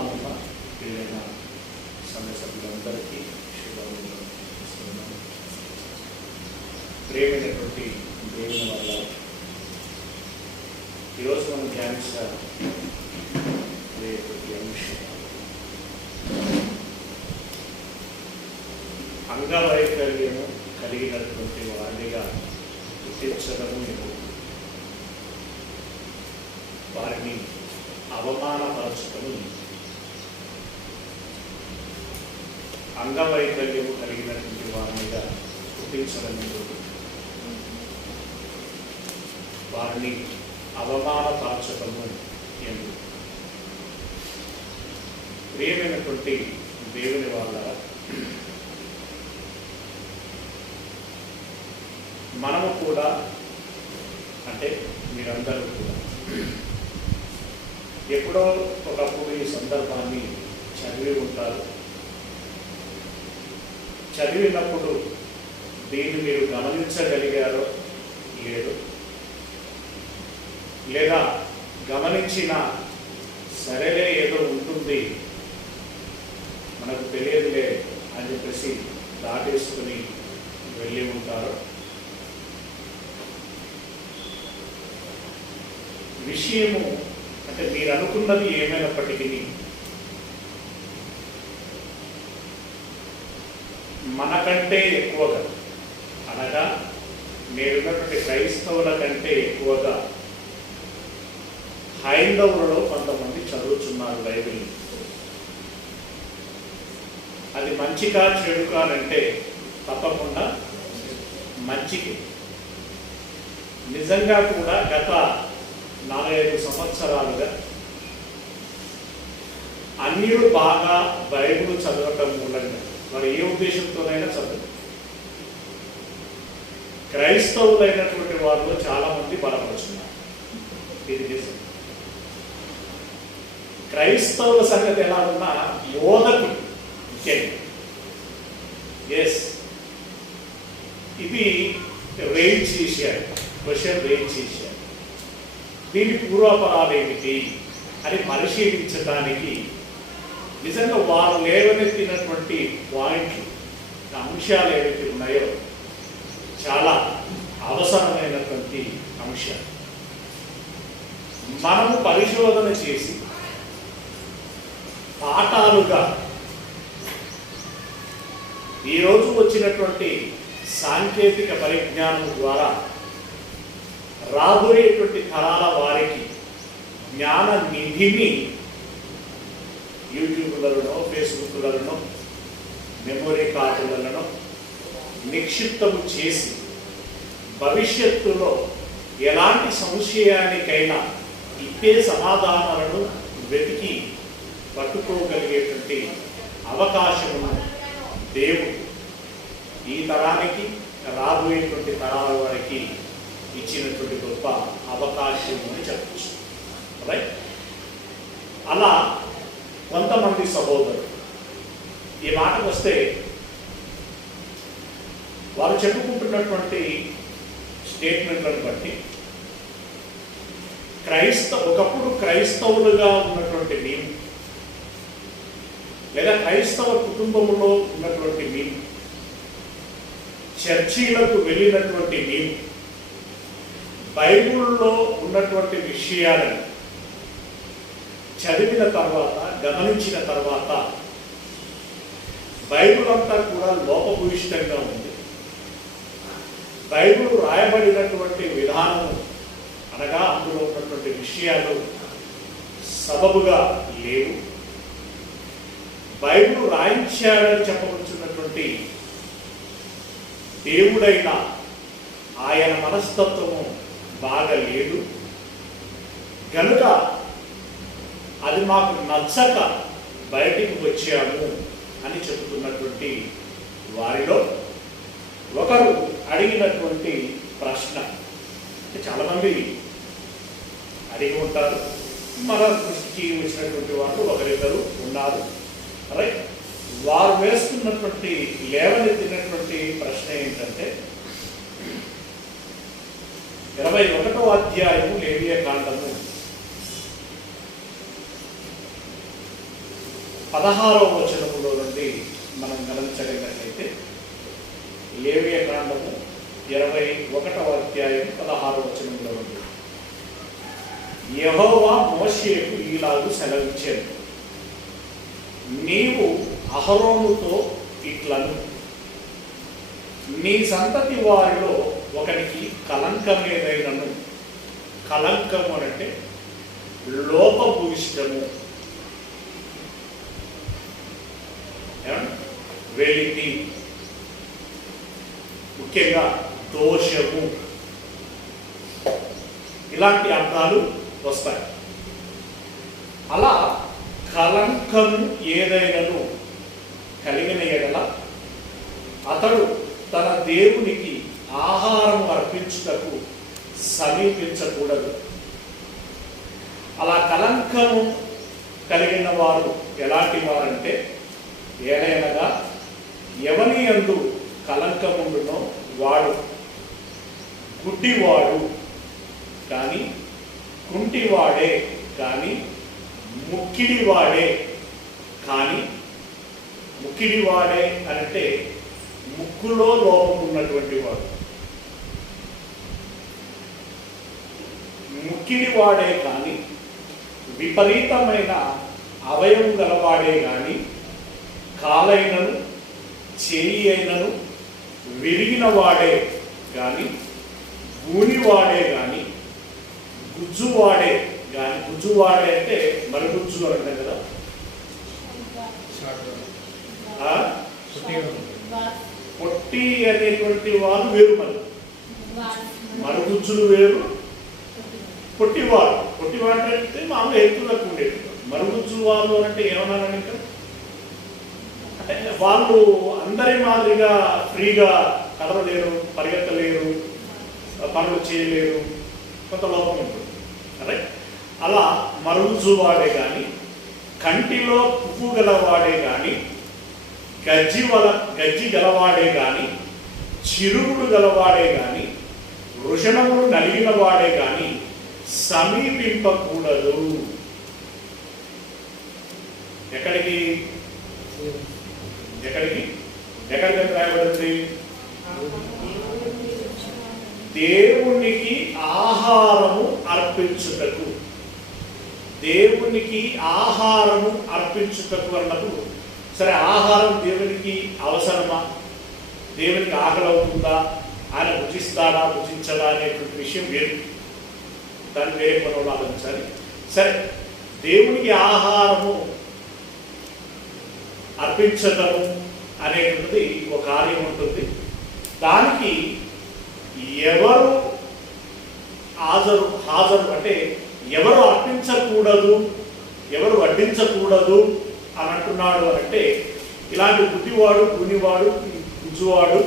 నామమున వీలైన సంఘ సభ్యులందరికీ శుభాలు ఇస్తున్నాను. ప్రేమైనటువంటి దేవుని వల్ల ఈరోజు మనం ధ్యానించేటువంటి అంశం అంగవైకల్యము కలిగినటువంటి వారిగా గుర్తించడము ఎందుకు, వారిని అవమానపరచడము అంగవైకల్యము కలిగినటువంటి వారిగా గుర్తించడం ఎందుకు, వారిని అవమానపరచడము ఎందుకు. ప్రియమైనటువంటి దేవుని వాళ్ళ మనము కూడా, అంటే మీరందరూ కూడా ఎప్పుడో ఒకప్పుడు ఈ సందర్భాన్ని చదివి ఉంటారు. చదివినప్పుడు దీన్ని మీరు గమనించగలిగారో లేదో, లేదా గమనించిన సరేలే ఏదో ఉంటుంది మనకు తెలియదులే అని చెప్పేసి దాటేసుకుని వెళ్ళి ఉంటారు. విషయము అంటే మీరు అనుకున్నది ఏమైనప్పటికీ మనకంటే ఎక్కువగా, అనగా నేరున్నటువంటి క్రైస్తవుల కంటే ఎక్కువగా హైందవులలో కొంతమంది చదువుతున్నారు బైబిల్. అది మంచిగా చెడుగా అంటే తప్పకుండా మంచికి. నిజంగా కూడా గత 4-5 సంవత్సరాలుగా అన్యులు బాగా బైబిల్ చదవటం మూలంగా, మరి ఏ ఉద్దేశంతోనైనా చదవదు, క్రైస్తవులైనటువంటి వాళ్ళు చాలా మంది బలపరుచున్నారు. ఇది నిజం. క్రైస్తవుల సంగతి ఎలా ఉన్నా యోధకుడు ముఖ్యంగా, ఎస్, ఇది రేంజ్ చేశారు, క్వశ్చన్ రేంజ్ చేశారు. దీని పూర్వపరాలు ఏమిటి అని పరిశీలించడానికి నిజంగా వారు లేవనెత్తినటువంటి పాయింట్లు, అంశాలు ఏవైతే ఉన్నాయో చాలా అవసరమైనటువంటి అంశాలు మనము పరిశోధన చేసి పాఠాలుగా ఈరోజు వచ్చినటువంటి సాంకేతిక పరిజ్ఞానం ద్వారా రాబోయేటువంటి తరాల వారికి జ్ఞాన నిధిని యూట్యూబ్లలో, ఫేస్బుక్లలో, మెమొరీ కార్డులలో నిక్షిప్తము చేసి భవిష్యత్తులో ఎలాంటి సంశయానికైనా ఇప్పే సమాధానాలను వెతికి పట్టుకోగలిగేటువంటి అవకాశము దేవుడు ఈ తరానికి, రాబోయేటువంటి తరాల వారికి ఇచ్చినటువంటి గొప్ప అవకాశం అని చెప్పచ్చు. రైట్? అలా కొంతమంది సహోదరులు ఈ మాటకు వస్తే వారు చెప్పుకుంటున్నటువంటి స్టేట్మెంట్లను బట్టి ఒకప్పుడు క్రైస్తవులుగా ఉన్నటువంటి మేము, లేదా క్రైస్తవ కుటుంబంలో ఉన్నటువంటి మేము, చర్చీలకు వెళ్ళినటువంటి మేము, బైబిల్లో ఉన్నటువంటి విషయాలను చదివిన తర్వాత, గమనించిన తర్వాత బైబిల్ అంతా కూడా లోపభూయిష్టంగా ఉంది. బైబిల్ రాయబడినటువంటి విధానము, అనగా అందులో ఉన్నటువంటి విషయాలు సబబుగా లేవు. బైబిల్ రాయించాడని చెప్పవచ్చున్నటువంటి దేవుడైన ఆయన మనస్తత్వము బాగా లేదు కనుక అది మాకు నచ్చక బయటికి వచ్చాము అని చెబుతున్నటువంటి వారిలో ఒకరు అడిగినటువంటి ప్రశ్న, చాలామంది అడిగి ఉంటారు, మన దృష్టికి వచ్చినటువంటి వాళ్ళు ఒకరిద్దరు ఉన్నారు. రైట్? వారు వేస్తున్నటువంటి లేవనెత్తినటువంటి ప్రశ్న ఏంటంటే 21వ అధ్యాయము లేవియ కాండము 16వ వచనములో నుండి మనం గమనించగలిగినట్లయితే లేవియ కాండము 21వ అధ్యాయం 16వ వచనములో నుండి యెహోవా మోషేకు ఈలాగు సెలవిచ్చాడు, నీవు అహరోనుతో ఇట్లను, నీ సంతతి వారిలో ఒకరికి కలంకమేదైనను, కలంకము అంటే లోపభూయిష్టము, వెలితి, ముఖ్యంగా దోషము, ఇలాంటి అర్థాలు వస్తాయి. అలా కలంకము ఏదైనాను కలిగిన ఎడల అతడు తన దేవునికి ఆహారం అర్పించుటకు సమీపించకూడదు. అలా కలంకము కలిగిన వారు ఎలాంటి వారంటే, ఏదైనగా ఎవని యందు కలంకముండునో వాడు గుడ్డివాడు కానీ, కుంటివాడే కానీ, ముక్కిడివాడే కానీ, ముక్కిడివాడే అంటే ముక్కులో లోపం ఉన్నటువంటి వాడు, ముక్కిడివాడే కానీ, విపరీతమైన అవయవం గలవాడే కానీ, కాలైనను చేయి అయినను విరిగిన వాడే కానీ, గూనివాడే కానీ, గుజ్జువాడే కానీ, గుజ్జువాడే అంటే మరుగుజ్జు అంటాం కదా, పొట్టి అనేటువంటి వారు వేరు, మరుగుజ్జులు వేరు, పొట్టివాడు. పొట్టివాడు అంటే మామూలు ఎత్తులకు ఉండేది. మరుగుజ్జు వాళ్ళు అంటే ఏమన్నారని ఇంకా అంటే వాళ్ళు అందరి మాదిరిగా ఫ్రీగా కదలలేరు, పరిగెత్తలేరు, పనులు చేయలేరు, కొంత లోపం ఉంటుంది. అదే అలా మరుగుజ్జువాడే కానీ, కంటిలో పువ్వు గలవాడే కానీ, గజ్జి గలవాడే కానీ, చిరుగుడు గలవాడే కానీ, వృషణములు నలిగిన వాడే కానీ సమీపింపకూడదు. ఎక్కడికి ఎక్కడికి ఎక్కడికి రాయబడింది? దేవునికి ఆహారము అర్పించుటకు. దేవునికి ఆహారము అర్పించుటకు అన్నప్పుడు, సరే ఆహారం దేవునికి అవసరమా, దేవునికి ఆకలి అవుతుందా, ఆయన భుజిస్తాడా భుజించడా అనేటువంటి విషయం వేరు, దాన్ని వేరే పనులు ఆలోచించాలి. సరే, దేవునికి ఆహారము అర్పించటము అనేటువంటిది ఒక కార్యం ఉంటుంది. దానికి ఎవరు హాజరు అంటే ఎవరు అర్పించకూడదు, ఎవరు వడ్డించకూడదు అని అంటున్నాడు అంటే, ఇలాంటి గుడ్డివాడు, గునివాడు, గుజ్జువాడు,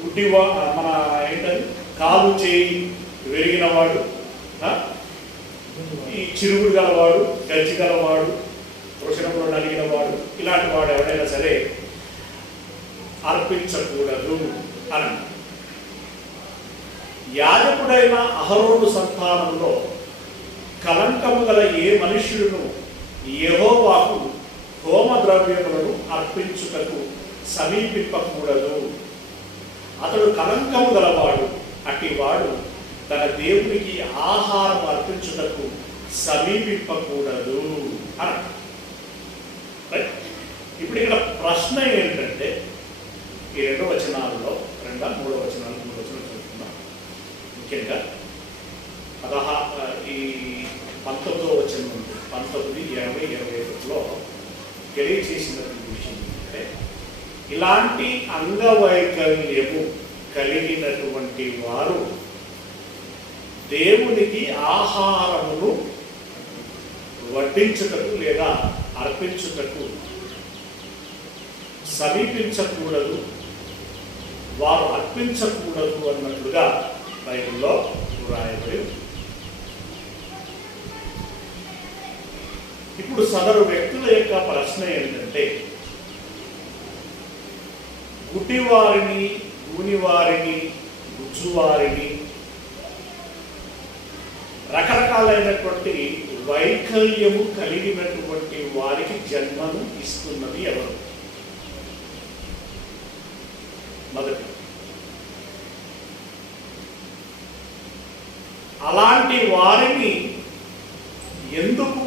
గుడ్డివా మన ఏంటది కాలు చేయి విరిగినవాడు, ఈ చిరుగుడు గలవాడు, గజ్జి గలవాడు, వృషణంలో నలిగిన వాడు, ఇలాంటి వాడు ఎవరైనా సరే అర్పించకూడదు అని. యాజకుడైన అహరోను సంతానంలో కలంకము గల ఏ మనుష్యుడును యెహోవాకు హోమ ద్రవ్యములను అర్పించుటకు సమీపింపకూడదు. అతడు కలంకము గలవాడు, అట్టివాడు తన దేవునికి ఆహారం అర్పించుటకు సమీపింపకూడదు అని. ఇప్పుడు ఇక్కడ ప్రశ్న ఏంటంటే, ఈ 2 వచనాలలో 2, 3 వచనాలు చూస్తున్నాం. ముఖ్యంగా ఈ 19వ వచనం నుండి 19, 20, 21లో తెలియచేసినటువంటి విషయం ఏంటంటే, ఇలాంటి అంగవైకల్యము కలిగినటువంటి వారు దేవునికి ఆహారమును వడ్డించుటకు లేదా అర్పించుటకు సమీపించకూడదు, వారు అర్పించకూడదు అన్నట్లుగా బైబిల్లో వ్రాయబడి. ఇప్పుడు సదరు వ్యక్తుల యొక్క ప్రశ్న ఏంటంటే, గుడ్డివారిని, గూనివారిని, గుజ్జువారిని, రకరకాలైనటువంటి వైకల్యము కలిగినటువంటి వారికి జన్మను ఇస్తున్నది ఎవరు? మొదటి. అలాంటి వారిని ఎందుకు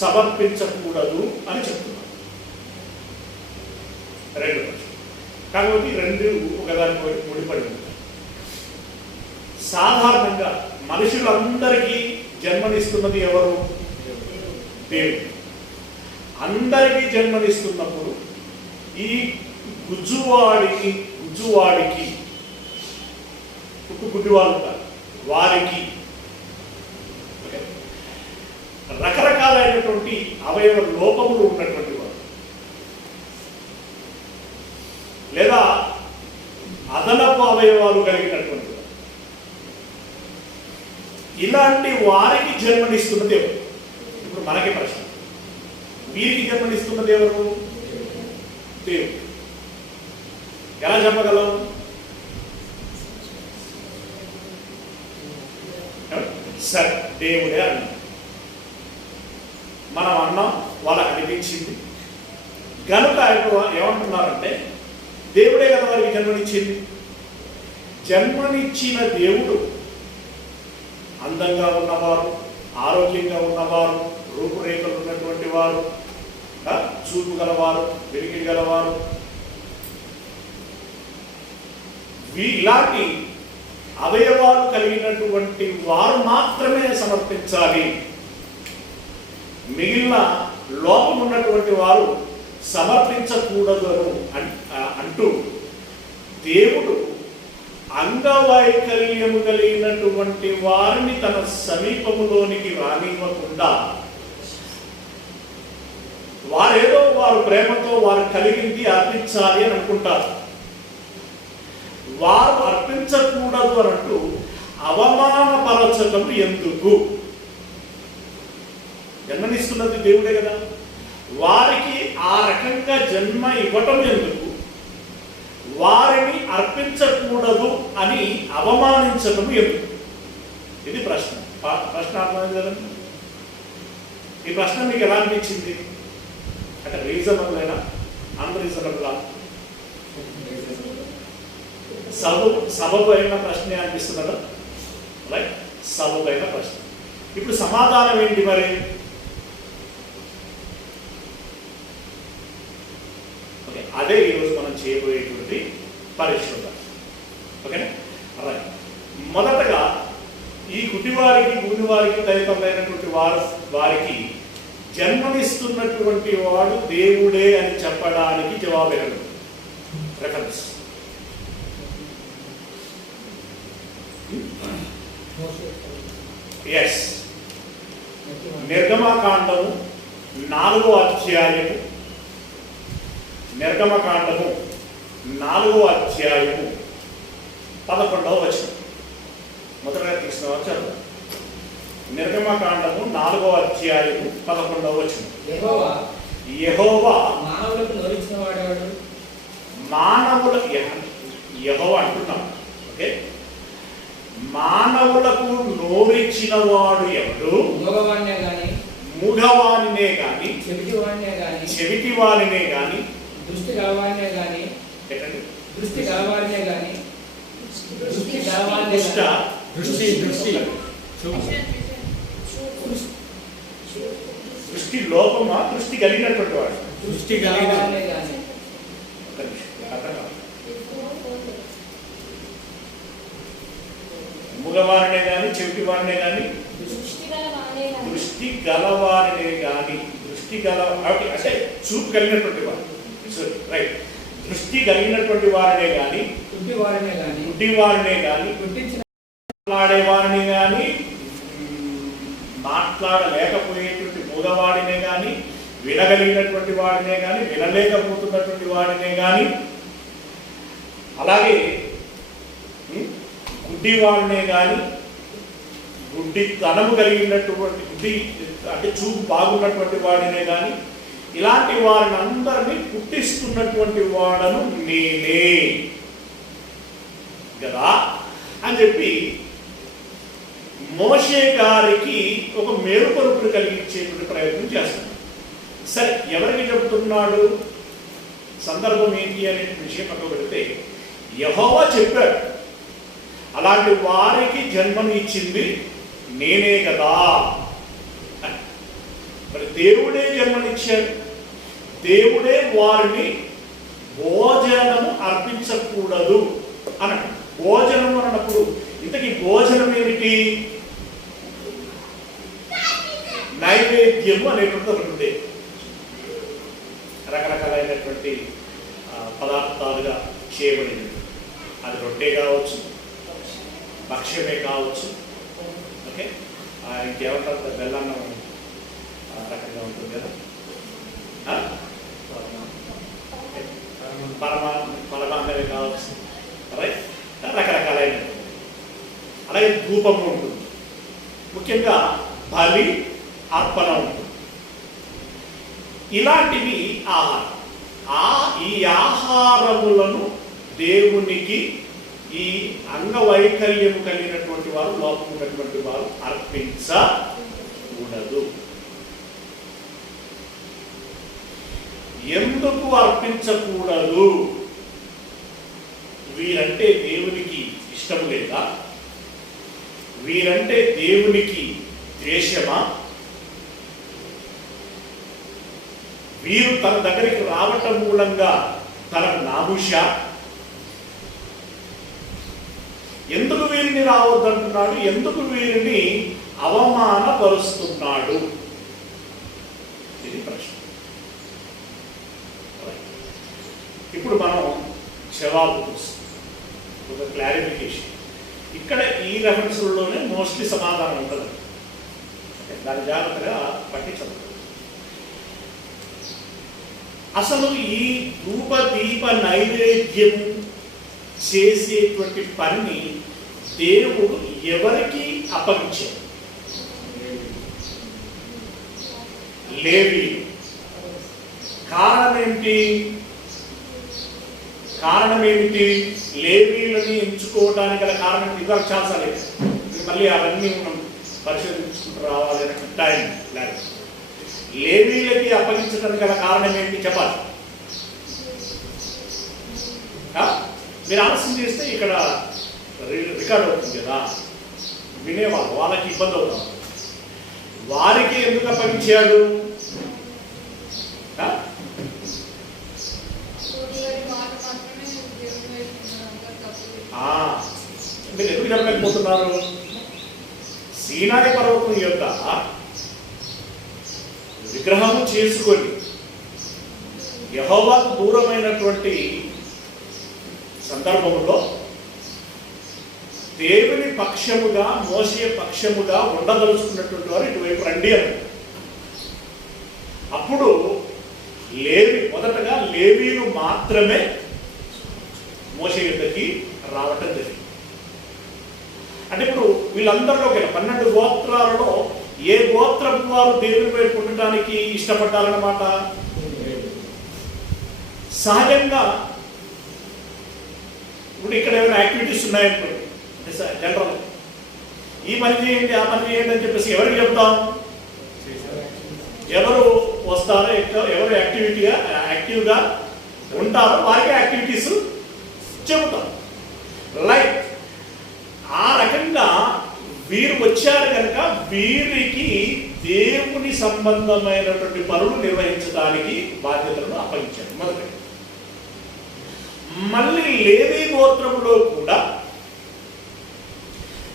సమర్పించకూడదు అని చెప్తున్నారు. రెండు ప్రశ్న. కాబట్టి రెండు ఒకదానికి ముడిపడి ఉంటాయి. సాధారణంగా మనుషులందరికీ జన్మనిస్తున్నది ఎవరు? దేవుడు. అందరికీ జన్మనిస్తున్నప్పుడు ఈ గుజ్జువాడికి గుడ్డివాళ్ళు ఉంటారు, వారికి రకరకాలైనటువంటి అవయవ లోపములు ఉన్నటువంటి వారు, లేదా అదనపు అవయవాలు కలిగినటువంటి వారు, ఇలాంటి వారికి జన్మనిస్తున్నది ఎవరు? ఇప్పుడు మనకి ప్రశ్న, వీరికి జన్మనిస్తున్నది ఎవరు? దేవుడు. ఎలా చెప్పగలం? సరే, దేవుడే అన్నాం, మనం అన్నాం, వాళ్ళకి అనిపించింది కనుక ఏమంటున్నారంటే దేవుడే కదా వారికి జన్మనిచ్చింది. జన్మనిచ్చిన దేవుడు అందంగా ఉన్నవారు, ఆరోగ్యంగా ఉన్నవారు, రూపురేఖలు ఉన్నటువంటి వారు, చూపు గలవారు, వెలికి గలవారు, ఇలాంటి అవయవాలు కలిగినటువంటి వారు మాత్రమే సమర్పించాలి. మిగిలిన లోపం ఉన్నటువంటి వారు సమర్పించకూడదు అంటూ దేవుడు అంగవైకల్యము కలిగినటువంటి వారిని తన సమీపములోనికి రానివ్వకుండా, వారేదో వారు ప్రేమతో వారు కలిగింది అర్పించాలి అని అనుకుంటారు, వారు అర్పించకూడదు అనంటూ అవమానపరచడం ఎందుకు? జన్మనిస్తున్నది దేవుడే కదా, వారికి ఆ రకంగా జన్మ ఇవ్వటం ఎందుకు? వారిని అర్పించకూడదు అని అవమానించడం ఎందుకు? ఇది ప్రశ్న. ప్రశ్న అర్థమైంది కదండి. ఈ ప్రశ్న మీకు ఎలా అనిపించింది? అంటే రీజనబుల్ అయినా అన్రీజనబుల్ సబబు అయిన ప్రశ్నే అనిపిస్తున్నదా? రైట్, సబబు అయిన ప్రశ్న. ఇప్పుడు సమాధానం ఏంటి మరి? ఓకే, అదే ఈరోజు మనం చేయబోయేటువంటి పరిశోధన. ఓకేనా? రైట్. మొదటగా ఈ గుడ్డివారికి, గూనివారికి తదితరులైనటువంటి వారికి జన్మనిస్తున్నటువంటి వాడు దేవుడే అని చెప్పడానికి జవాబు ఎక్కడ? రెఫరెన్స్ ఎస్, నిర్గమకాండము 4వ అధ్యాయము, నిర్గమకాండము 4వ అధ్యాయము 11వ వచనం. మొదటగా తీసిన వచ్చారు. నిర్గమకాండము 4వ అధ్యాయము 11వ వచనం. యెహోవా మానవులకు నోరించిన వాడేవాడు. యెహోవా అంటున్నాం. ఓకే, మానవులకు నోరిచ్చిన వాడు ఎవడు? మూగవానినే గాని, చెవిటి వారినే గాని, దృష్టి గలవారినే గాని, దృష్టి గలవారినే గాని, దృష్టి లోపమా? దృష్టి కలిగినటువంటి వాడు. దృష్టి గలవారినే గాని. మూగవారినే గాని, చెవిటి వారినే గాని, దృష్టి గలవారినే గాని, అంటే చూపు కలిగినటువంటి వారు. రైట్, దృష్టి కలిగినటువంటి వారినే గాని, గుడ్డి వారినే గాని, మాట్లాడేవారిని గాని, మాట్లాడలేకపోయేటువంటి మూగవాడినే గాని, వినగలిగినటువంటి వాడినే గాని, వినలేకపోతున్నటువంటి వాడినే గాని, అలాగే గుడ్డి వాడినే కానీ, గుడ్డి తనము కలిగినటువంటి గుడ్డి అంటే చూపు బాగున్నటువంటి వాడినే కానీ, ఇలాంటి వారిని అందరినీ పుట్టిస్తున్నటువంటి వాడను నేనే కదా అని చెప్పి మోషే గారికి ఒక మేలుకొలుపును కలిగించేటువంటి ప్రయత్నం చేస్తున్నాడు. సరే, ఎవరికి చెబుతున్నాడు, సందర్భం ఏంటి అనే విషయం పక్కకు పెడితే, యెహోవా చెప్పాడు, అలాంటి వారికి జన్మను ఇచ్చింది నేనే కదా. మరి దేవుడే జన్మనిచ్చాడు, దేవుడే వారిని భోజనము అర్పించకూడదు అన్నాడు. భోజనం అన్నప్పుడు ఇంతకీ భోజనం ఏమిటి? నైవేద్యము అనేటువంటి ఒకటి ఉండే, రకరకాలైనటువంటి పదార్థాలుగా చేయబడింది. అది రొట్టె కావచ్చు, భక్ష్యమే కావచ్చు, ఓకే, ఇంకేమంటారు, బెల్లన్నం రకంగా ఉంటుంది కదా, పరమాన్నమే కావచ్చు, రైట్, రకరకాలైనటువంటి. అలాగే ధూపము ఉంటుంది, ముఖ్యంగా బలి అర్పణ ఉంటుంది. ఇలాంటివి ఆహారం. ఈ ఆహారములను దేవునికి ఈ అంగవైకల్యం కలిగినటువంటి వారు, లోపం ఉన్నటువంటి వారు అర్పించకూడదు. ఎందుకు అర్పించకూడదు? వీరంటే దేవునికి ఇష్టం లేదా? వీరంటే దేవునికి ద్వేషమా? వీరు తన దగ్గరికి రావటం మూలంగా తనకు నాముష? ఎందుకు వీరిని రావద్దంటున్నాడు? ఎందుకు వీరిని అవమానపరుస్తున్నాడు? ఇది ప్రశ్న. ఇప్పుడు మనం జవాబు ఒక క్లారిఫికేషన్. ఇక్కడ ఈ రెఫరెన్స్లోనే మోస్ట్లీ సమాధానం ఉంటుంది, దాని జాగ్రత్తగా పట్టించదు. అసలు ఈ ధూప దీప నైవేద్యం చేసేటువంటి పనిని దేవుడు ఎవరికి అప్పగించాడు? లేవీయులు. కారణం ఏమిటి? లేవీయులని ఎంచుకోవడానికి గల కారణం ఇదిగా చాలాసార్లు, మళ్ళీ అవన్నీ మనం పరిశోధించుకుంటూ రావాలి అనే టైం లేదు. లేవీయులకి అప్పగించడానికి గల కారణం ఏంటి చెప్పాలి. మీరు ఆలస్యం చేస్తే ఇక్కడ రికార్డ్ అవుతుంది కదా, వినేవాళ్ళు, వాళ్ళకి ఇబ్బంది అవుతాం. వారికి ఎందుకు అప్పగించాడు? మీరు ఎందుకు చెప్పలేకపోతున్నారు? సీనాయి పర్వతం యొక్క విగ్రహము చేసుకొని యెహోవాకు దూరమైనటువంటి సందర్భంలో దేవుని పక్షముగా, మోసే పక్షముగా ఉండదలుచుకున్నటువంటి వారు ఇటువైపు రండి అని. అప్పుడు మొదటగా లేవీలు మాత్రమే మోసే యుద్ధకి రావటం జరిగింది. అంటే ఇప్పుడు వీళ్ళందరిలో 12 గోత్రాలలో ఏ గోత్రం వారు దేవుని వైపు ఉండటానికి ఇష్టపడ్డారన్నమాట? సహజంగా ఇప్పుడు ఇక్కడ ఏమైనా యాక్టివిటీస్ ఉన్నాయనుకోండి, జనరల్ ఈ పని చేయండి, ఆ పని చేయండి అని చెప్పేసి ఎవరికి చెప్తాం? ఎవరు వస్తారో, ఎవరు యాక్టివ్గా ఉంటారో వారికి యాక్టివిటీస్ చెబుతాం. లైక్ ఆ రకంగా వీరు వచ్చారు కనుక వీరికి దేవుని సంబంధమైనటువంటి పనులు నిర్వహించడానికి బాధ్యతలను అప్పగించారు. మొదటి మళ్ళీ లేవీ గోత్రంలో కూడా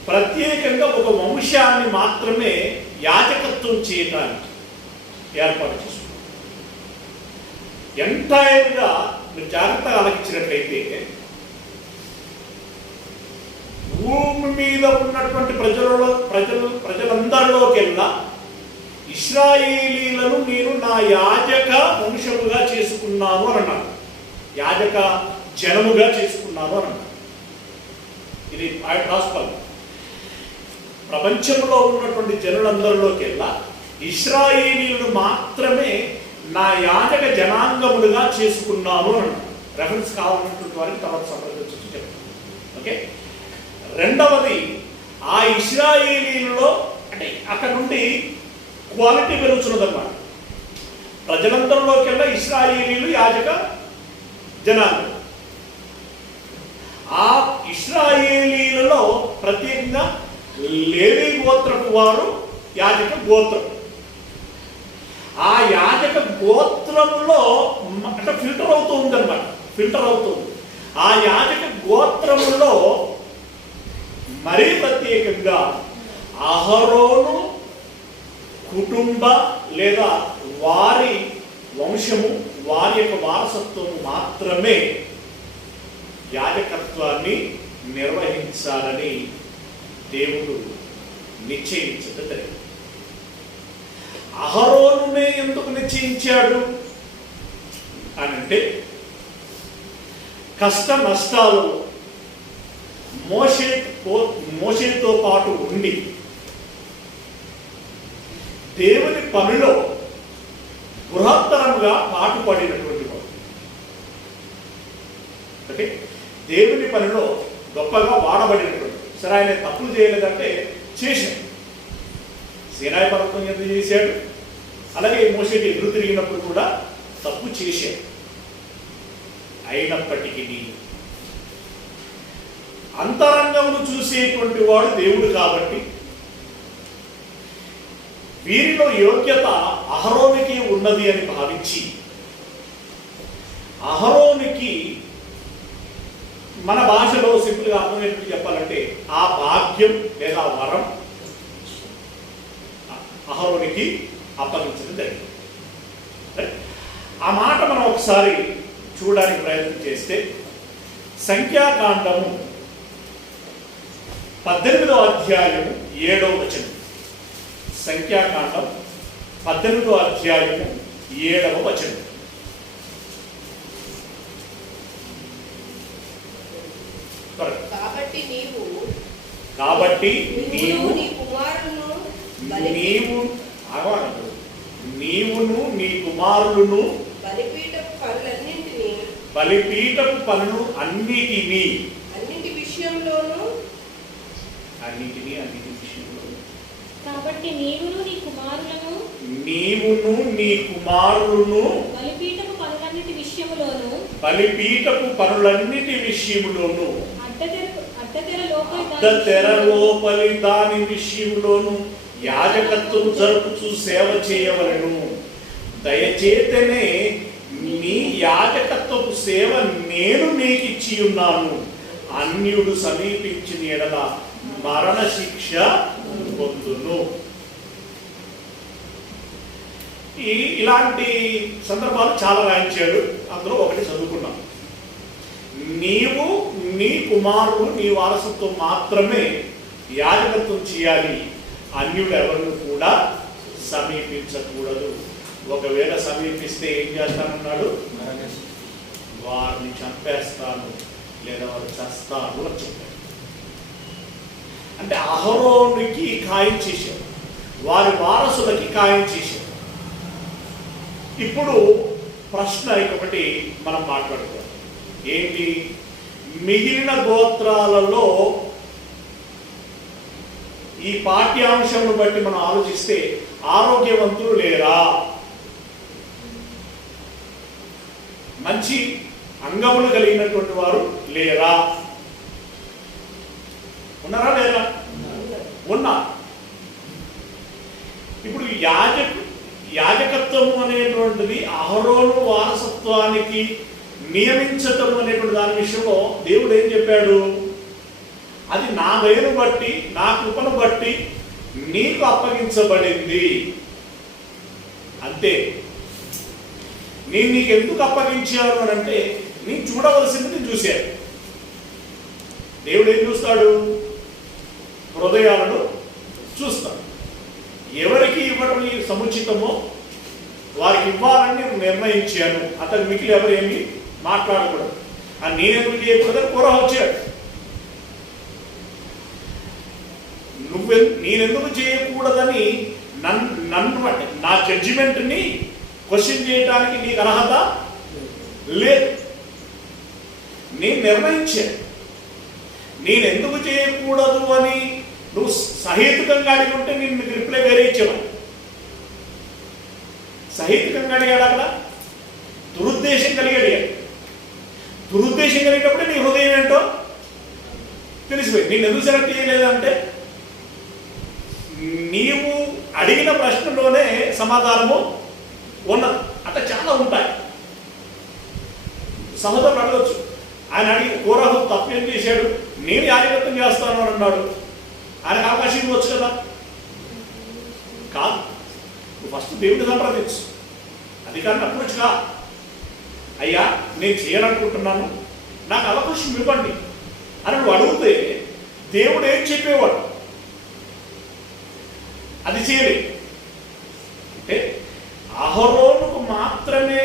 ప్రత్యేకంగా ఒక వంశాన్ని మాత్రమే యాజకత్వం చేయడానికి ఏర్పాటు చేసుకున్నారు. ఎంటైర్గా మీరు జాగ్రత్తగా ఆలకించినట్లయితే భూమి మీద ఉన్నటువంటి ప్రజలందరిలోకెల్లా ఇశ్రాయేలీలను నేను నా యాజక వంశముగా చేసుకున్నాను అని అన్నాడు. యాజక జనముగా చేసుకున్నాను అని అన్నాడు. ఇది రాష్ట్రాలు ప్రపంచంలో ఉన్నటువంటి జనులందరిలోకెల్లా ఇశ్రాయేలీలను మాత్రమే నా యాజక జనాంగములుగా చేసుకున్నాను అని అన్నాడు. రెఫరెన్స్ కావాలన్నటువంటి వారికి తర్వాత సంప్రదించవచ్చు. ఓకే, రెండవది ఆ ఇశ్రాయేలీలలో అంటే అక్కడ నుండి క్వాలిటీ పెరుగుతున్నదన్నమాట. ప్రజలందరిలోకెల్లా ఇశ్రాయేలీలు యాజక జనాలు. ఆ ఇశ్రాయేలీలలో ప్రత్యేకంగా లేవి గోత్రపు వారు యాజక గోత్రం. ఆ యాజక గోత్రములో అంటే ఫిల్టర్ అవుతూ ఉందన్నమాట, ఫిల్టర్ అవుతుంది. ఆ యాజక గోత్రములో మరీ ప్రత్యేకంగా అహరోను కుటుంబ లేదా వారి వంశము, వారి యొక్క వారసత్వము మాత్రమే యాజకత్వాన్ని నిర్వహించాలని దేవుడు నిశ్చయించడం జరిగింది. అహరోనునే ఎందుకు నిశ్చయించాడు అనంటే, కష్ట నష్టాలు మోషేతో పాటు ఉండి దేవుని పనిలో బృహత్తరంగా పాటుపడినటువంటి వాడు. ఓకే, దేవుని పనిలో గొప్పగా వాడబడినటువంటి. సరే, ఆయన తప్పులు చేయలేదంటే చేశాడు. సీనాయి పర్వతం ఎందుకు చేశాడు, అలాగే మోషేకి ఎదురు తిరిగినప్పుడు కూడా తప్పు చేశాడు. అయినప్పటికీ అంతరంగమును చూసేటువంటి వాడు దేవుడు కాబట్టి వీరిలో యోగ్యత అహరోనికి ఉన్నది అని భావించి, అహరోనికి మన భాషలో సింపుల్గా అర్థమయ్యేట్టు చెప్పాలంటే ఆ భాగ్యం లేదా వరం అహరోనికి అప్పగించడం జరిగింది. ఆ మాట మనం ఒకసారి చూడడానికి ప్రయత్నం చేస్తే, సంఖ్యాకాండము 18వ అధ్యాయము 7వ వచనం. సంఖ్యాకాండం 18వ అధ్యాయము 7వ వచనం. కాబట్టి నీవును నీ కుమారులను బలిపీఠపు పనులు అన్నిటి విషయంలోను కాబట్టి నీవును నీ కుమారులను బలిపీఠపు పనులన్నిటి విషయములోను అడ్డతెర లోపలి దాని విషయంలోను యాజకత్వం జరుపుచు సేవ చేయవలెను. దయచేతనే నీ యాజకత్వపు సేవ నేను నీకు ఇచ్చి ఉన్నాను. అన్యుడు సమీపించిన ఎడల మరణ శిక్ష పొందును. ఇలాంటి సందర్భాలు చాలా రాయించాడు. అందులో ఒకటి చదువుకున్నాం. నీవు నీ కుమారుడు నీ వారసత్వం మాత్రమే యాజకత్వం చేయాలి, అన్యుడు ఎవరిని కూడా సమీపించకూడదు. ఒకవేళ సమీపిస్తే ఏం చేస్తానన్నాడు, వారిని చంపేస్తాను లేదా వారు చస్తాను అని చెప్పాడు. అంటే అహరోనుకి ఖాయం చేశాడు, వారి వారసులకి ఖాయం చేశాడు. ఇప్పుడు ప్రశ్న ఒకటి మనం మాట్లాడుకోవాలి. ఏంటి, మిగిలిన గోత్రాలలో ఈ పాఠ్యాంశంను బట్టి మనం ఆలోచిస్తే ఆరోగ్యవంతులు లేరా, మంచి అంగములు కలిగినటువంటి వారు లేరా? ఉన్నారా లేరా? ఉన్నా. ఇప్పుడు యాజకత్వము అనేటువంటిది అహరోను వారసత్వానికి నియమించటం అనేటువంటి దాని విషయంలో దేవుడు ఏం చెప్పాడు, అది నా దయను బట్టి నా కృపను బట్టి నీకు అప్పగించబడింది అంతే. నేను నీకు ఎందుకు అప్పగించాను అని అంటే, నేను చూడవలసింది చూశాను. దేవుడు ఏం చూస్తాడు, హృదయాలను చూస్తాడు. ఎవరికి ఇవ్వడం సముచితమో వారికి ఇవ్వాలని నిర్ణయించాను. అతను మిగిలి ఎవరు ఏమి మాట్లాడకూడదు. నేనెందుకు చేయకూడదని కూర వచ్చాడు. నేనెందుకు చేయకూడదని నన్ను అంటే నా జడ్జిమెంట్ని క్వశ్చన్ చేయడానికి నీకు అర్హత లేదు. నేను నిర్ణయించాను. నేను ఎందుకు చేయకూడదు అని నువ్వు సహేతుకంగా అడిగి ఉంటే నేను మీకు రిప్లై వేరే ఇచ్చేవాడు. సహేతుకంగా అడిగాడు, అక్కడ దురుద్దేశం కలిగి అడిగాడు. దురుద్దేశం కలిగినప్పుడే నీ హృదయం ఏంటో తెలిసిపోయింది. నేను ఎందుకు సెలెక్ట్ చేయలేదంటే నీవు అడిగిన ప్రశ్నలోనే సమాధానము ఉన్నది. అంటే చాలా ఉంటాయి. సహోదరులు అడగచ్చు, ఆయన అడిగి కోరాహు తప్పేం చేశాడు, నేను యాజకత్వం చేస్తాను అని అన్నాడు, ఆయనకు అవకాశం ఇవ్వచ్చు కదా. కాదు, నువ్వు ఫస్ట్ దేవుడిని సంప్రదించు. అధికారిని అప్రోచ్ కా, అయ్యా నేను చేయాలనుకుంటున్నాను, నాకు అవకాశం ఇవ్వండి అని నువ్వు అడిగితే దేవుడు ఏం చెప్పేవాడు, అది చేయలేదు. అంటే అహరోనుకు మాత్రమే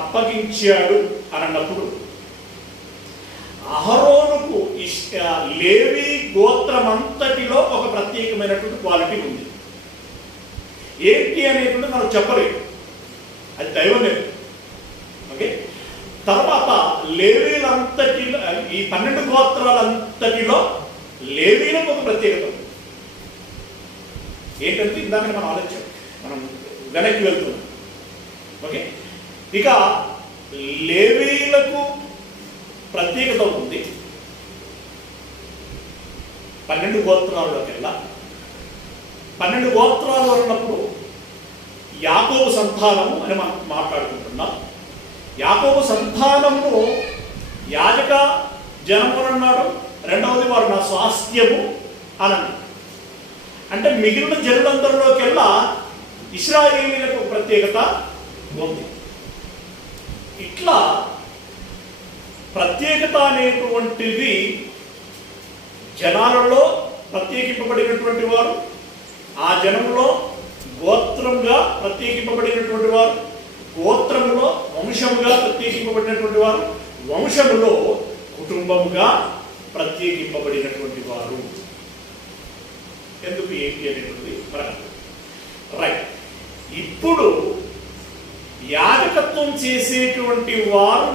అప్పగించాడు అని అన్నప్పుడు అహరోనుకు లేవి గోత్రమంతటిలో ఒక ప్రత్యేకమైనటువంటి క్వాలిటీ ఉంది. ఏంటి అనేటువంటి మనం చెప్పలేదు, అది దైవం లేదు. ఓకే, తర్వాత లేవీలంతటిలో, ఈ 12 గోత్రాలంతటిలో లేవీలకు ఒక ప్రత్యేకత ఉంది. ఏంటంటే ఇందాక మనం ఆలోచించాం, మనం వెనక్కి వెళ్తున్నాం. ఓకే, ఇక లేవీలకు ప్రత్యేకత ఉంది 12 గోత్రాల్లోకెల్లా. 12 గోత్రాలు అన్నప్పుడు యాకోబు సంతానము అని మనం మాట్లాడుకుంటున్నాం. యాకోబు సంతానము యాజక జనము అన్నాడు, రెండవది వారు నా స్వాస్థ్యము అని. అంటే మిగిలిన జనులందరిలోకెల్లా ఇశ్రాయేలీలకు ఒక ప్రత్యేకత ఉంది. ఇట్లా ప్రత్యేకత అనేటువంటిది జనాలలో ప్రత్యేకింపబడినటువంటి వారు, ఆ జనంలో గోత్రంగా ప్రత్యేకింపబడినటువంటి వారు, గోత్రములో వంశముగా ప్రత్యేకింపబడినటువంటి వారు, వంశములో కుటుంబముగా ప్రత్యేకింపబడినటువంటి వారు. ఎందుకు ఏంటి అనేటువంటిది మనకు రైట్. ఇప్పుడు యాజకత్వం చేసేటువంటి వారు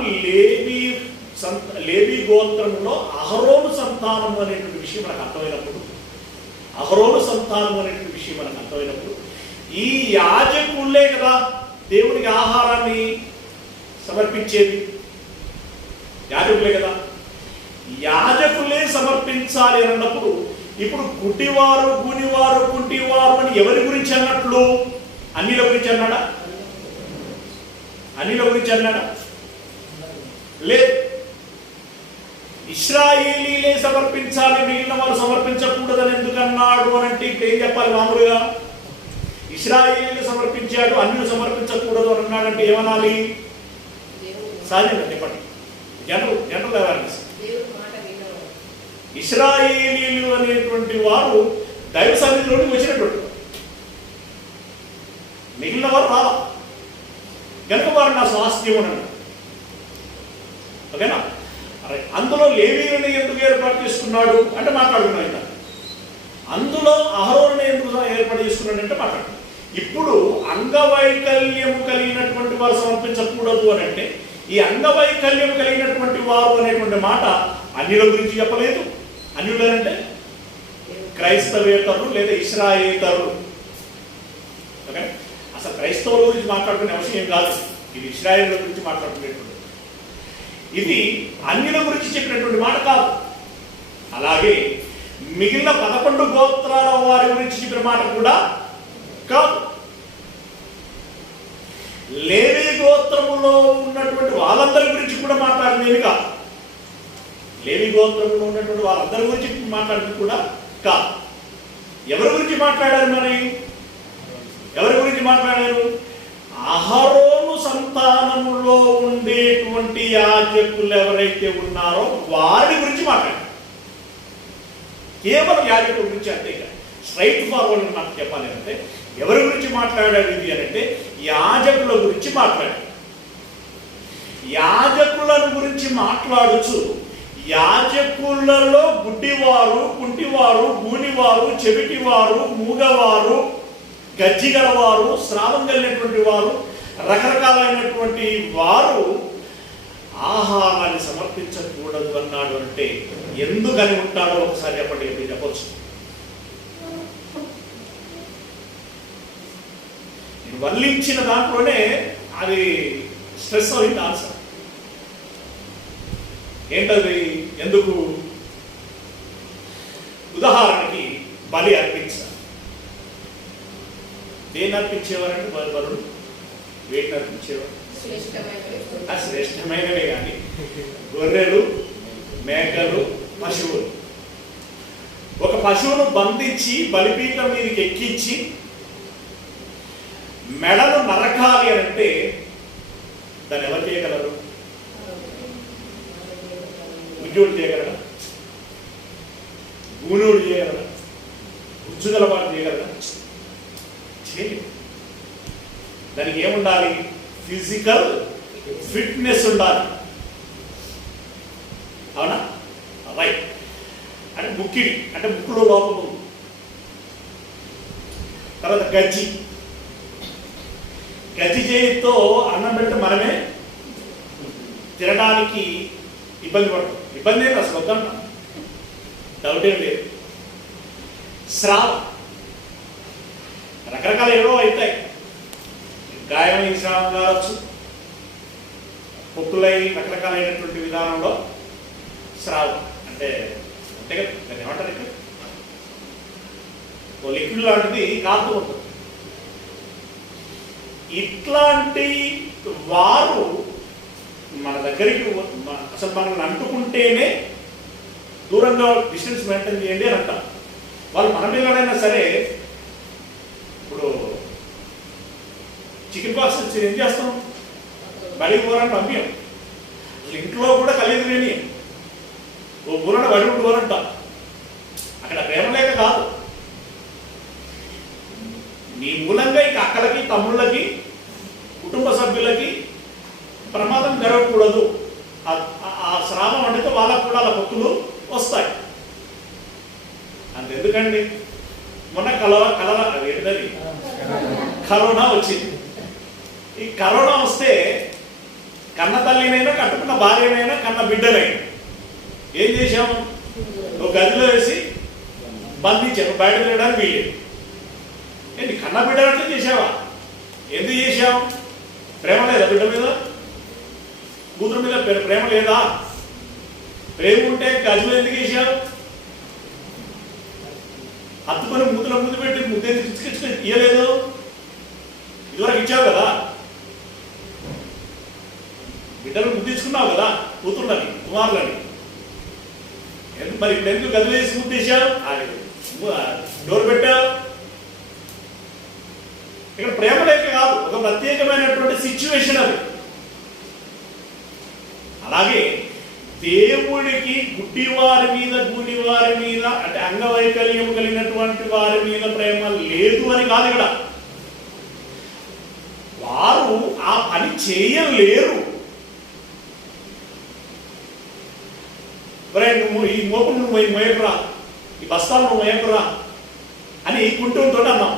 లేవి గోత్రంలో అహరోను సంతానం అనేటువంటి విషయం మనకు అర్థమైనప్పుడు, అహరోను సంతానం అనేటువంటి విషయం మనకు అర్థమైనప్పుడు ఈ యాజకులే కదా దేవునికి ఆహారాన్ని సమర్పించేది. యాజకులే కదా, యాజకులే సమర్పించాలి అన్నప్పుడు ఇప్పుడు గుడ్డివారు, గూనివారు, కుంటివారు అని ఎవరి గురించి అన్నట్లు? అన్నిల గురించి అన్నాడా? అన్నిల గురించి అన్నాడా? లేదు. ఇశ్రాయేలీలే సమర్పించాలి, మిగిలిన వారు సమర్పించకూడదని ఎందుకన్నాడు అని అంటే ఇప్పుడు ఏం చెప్పాలి? మామూలుగా ఇశ్రాయేలీలు సమర్పించాడు, అన్యులు సమర్పించకూడదు అని అన్నాడంటే ఏమనాలి? సహజంగా చెప్పండి, జనరల్ అవేర్నెస్. ఇశ్రాయేలీలు అనేటువంటి వారు దైవ సన్నిధిలోకి వచ్చినటువంటి, మిగిలిన వారు రాలా, కనుక వారు నా స్వాస్థ్యం అన్నాడు. ఓకేనా? అందులో లేవీయుని ఎందుకు ఏర్పాటు చేసుకున్నాడు అంటే మాట్లాడుకున్నాం. ఇంకా అందులో అహరోనుని ఎందుకు ఏర్పాటు చేసుకున్నాడు అంటే మాట్లాడుకున్నాం. ఇప్పుడు అంగవైకల్యము కలిగినటువంటి వారు సమర్పించకూడదు అని అంటే ఈ అంగవైకల్యం కలిగినటువంటి వారు అనేటువంటి మాట అన్యుల గురించి చెప్పలేదు. అన్యులు అంటే క్రైస్తవేతరులు లేదా ఇశ్రాయేతరులు. ఓకే, అసలు క్రైస్తవుల గురించి మాట్లాడుకునే అవసరం ఏం కాదు, ఇది ఇశ్రాయేలుల గురించి మాట్లాడుకునేటువంటి, ఇది అన్యుల గురించి చెప్పినటువంటి మాట కాదు. అలాగే మిగిలిన 11 గోత్రాల వారి గురించి చెప్పిన మాట కూడా కాదు. లేవి గోత్రములో ఉన్నటువంటి వాళ్ళందరి గురించి కూడా మాట్లాడినవి కాదు. లేవి గోత్రంలో ఉన్నటువంటి వాళ్ళందరి గురించి మాట్లాడింది కూడా కాదు. ఎవరి గురించి మాట్లాడారు? మరి ఎవరి గురించి మాట్లాడారు? అహరోను సంతానములో ఉండేటువంటి యాజకులు ఎవరైతే ఉన్నారో వారి గురించి మాట్లాడారు. కేవలం యాజకుల గురించి అంతే. స్ట్రైట్ ఫార్వర్డ్ నాకు చెప్పాలి అంటే ఎవరి గురించి మాట్లాడాడు ఇది అని అంటే యాజకుల గురించి మాట్లాడాడు. యాజకులను గురించి మాట్లాడుచు యాజకులలో గుడ్డివారు, కుంటివారు, గూనివారు, చెవిటివారు, మూగవారు, గజ్జిగలవారు, స్రావం కలిగినటువంటి వారు, రకరకాలైనటువంటి వారు ఆహారాన్ని సమర్పించకూడదు అన్నాడు. అంటే ఎందుకని ఉంటాడో ఒకసారి చెప్పండి. చెప్పొచ్చు. నేను వర్ణించిన దాంట్లోనే అది స్ట్రెస్ అయింది ఆన్సర్. ఏంటది? ఎందుకు? ఉదాహరణకి బలి అర్పించాలి. దేన్ని అర్పించేవారంటే వరుడు వేటిని అర్పించేవారు? శ్రేష్టమైనవే కానీ గొర్రెలు, మేకలు, పశువులు. ఒక పశువును బంధించి బలిపీఠం మీదకి ఎక్కించి మెడను నరకాలి అని అంటే దాన్ని ఎవరు చేయగలరు? ఉద్యోగుడు చేయగలరా? గూనోడు చేయగలరా? ఉజ్జుగలవాడు చేయగలరా? చేయలేదు. దానికి ఏముండాలి? ఫిజికల్ ఫిట్నెస్ ఉండాలి. అవునా? రైట్. అంటే ముక్కిడి అంటే ముక్కులో లోపము. తర్వాత గజ్జి చేతితో అన్నం పెడితే మనమే తినడానికి ఇబ్బంది పడతాం. ఇబ్బంది ఏంటి అసలు? వద్దంటాం, డౌట్ ఏం లేదు. స్రావం రకరకాల ఏవో అవుతాయి. గాయమైన స్రావం కావచ్చు, పొక్కులై రకరకాలైనటువంటి విధానంలో స్రావం అంటే అంతే కదా. దాన్ని ఏమంటారు? ఇక్కడ ఓ లిక్విడ్ లాంటిది కారుతూ ఉంటుంది. ఇట్లాంటి వారు మన దగ్గరికి అసలు మనల్ని అంటుకుంటేనే దూరంగా డిస్టెన్స్ మెయింటైన్ చేయండి అని అంటాం. వాళ్ళు మన పిల్లడైనా సరే, ఇప్పుడు చికెన్ బాక్స్ వచ్చి ఏం చేస్తాం? బడికి పోరంటే పంపించాం. అసలు ఇంట్లో కూడా కలిగి లేని ఓ ఊరట బడి ఊరంట. అక్కడ ప్రేమ లేక కాదు, నీ మూలంగా ఇక అక్కలకి, తమ్ముళ్ళకి, కుటుంబ సభ్యులకి ప్రమాదం జరగకూడదు. ఆ శ్రావం అంటే వాళ్ళకు కూడా అలా పొత్తులు వస్తాయి. అంతెందుకండి, మొన్న ఏంటది కరోనా వచ్చింది. ఈ కరోనా వస్తే కన్న తల్లినైనా, కట్టుకున్న భార్యనైనా, కన్న బిడ్డనైనా ఏం చేశాము? ఒక గదిలో వేసి బంధించాము, బయట తిరగడానికి వీలేదు. ఏంటి కన్న బిడ్డనట్లే చేసావా? ఎందుకు చేశావు? ప్రేమ లేదా బిడ్డ మీద? కూతురు మీద ప్రేమ లేదా? ప్రేమ ఉంటే గదిలో ఎందుకు వేసావు? హత్తుకొని మూతులో ముందు పెట్టి ముద్దే చిచ్చుకొని ఇయ్యలేదు. ఇదివరకు ఇచ్చావు కదా, బిడ్డలు ముద్దించుకున్నావు కదా, కూతుర్లని, కుమారులని. మరి ఇప్పుడు ఎందుకు గదిలో వేసి ముద్దేశావు? డోర్ పెట్టావు. ఇక్కడ ప్రేమ లేక కాదు, ఒక ప్రత్యేకమైనటువంటి సిచ్యువేషన్ అది. అలాగే దేవుడికి గుడ్డివారి మీద, గూనివారి మీద, అంటే అంగవైకల్యం కలిగినటువంటి వారి మీద ప్రేమ లేదు అని కాదు. ఇక్కడ వారు ఆ పని చేయలేరు. నువ్వు ఈ మోపుడు నువ్వు మోయకురా, ఈ బస్తాలు నువ్వు మోయకురా అని కుంటూతో అన్నాం.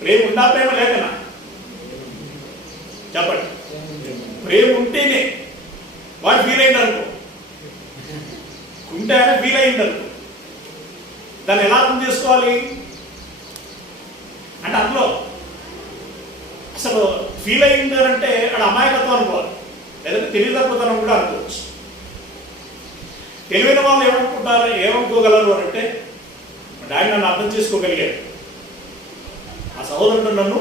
ప్రేమ ఉందా? ప్రేమ లేకనా? చెప్పండి. ప్రేమ ఉంటేనే వాడు ఫీల్ అయింది అనుకో, ఉంటే ఆయన ఫీల్ అయింది అనుకో, దాన్ని ఎలా అర్థం చేసుకోవాలి అంటే అందులో అసలు ఫీల్ అయింది అంటే అది అమాయకత్వం అనుకోవాలి, లేదంటే తెలియతత్వతనం కూడా అనుకోవచ్చు. తెలివైన వాళ్ళు ఏమనుకుంటారు, ఏమనుకోగలరు అని అంటే, ఆయన నన్ను అర్థం చేసుకోగలిగాడు, ఆ సహోదరుడు నన్ను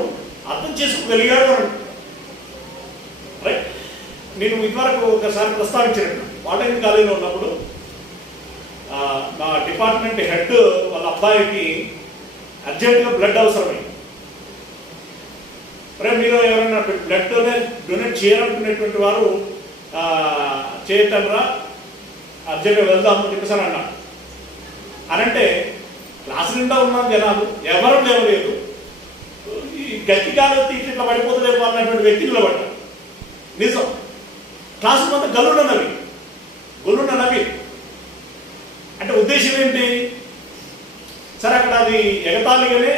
అర్థం చేసుకోగలిగాడు అని. రైట్. నేను ఇదివరకు ఒకసారి ప్రస్తావించినట్టు, వాటంగి కాలేజీలో ఉన్నప్పుడు మా డిపార్ట్మెంట్ హెడ్ వాళ్ళ అబ్బాయికి అర్జెంటుగా బ్లడ్ అవసరమైంది. మీరు ఎవరైనా బ్లడ్ డొనేట్ చేయాలనుకునేటువంటి వారు చేయటంరా, అర్జెంట్గా వెళ్దామని చెప్పేసి అని అన్నాడు. అనంటే క్లాసు నిండా ఉన్న జనాలు ఎవరు లేవలేదు, ఈ గట్టి కాలు తీసి ఇట్లా పడిపోతుందేమో అన్నటువంటి వ్యక్తి నిలబడ్డారు. నిజం. క్లాసు మొత్తం గొల్లున్న నవి అంటే ఉద్దేశం ఏంటి? సరే అక్కడ అది ఎగతాళిగానే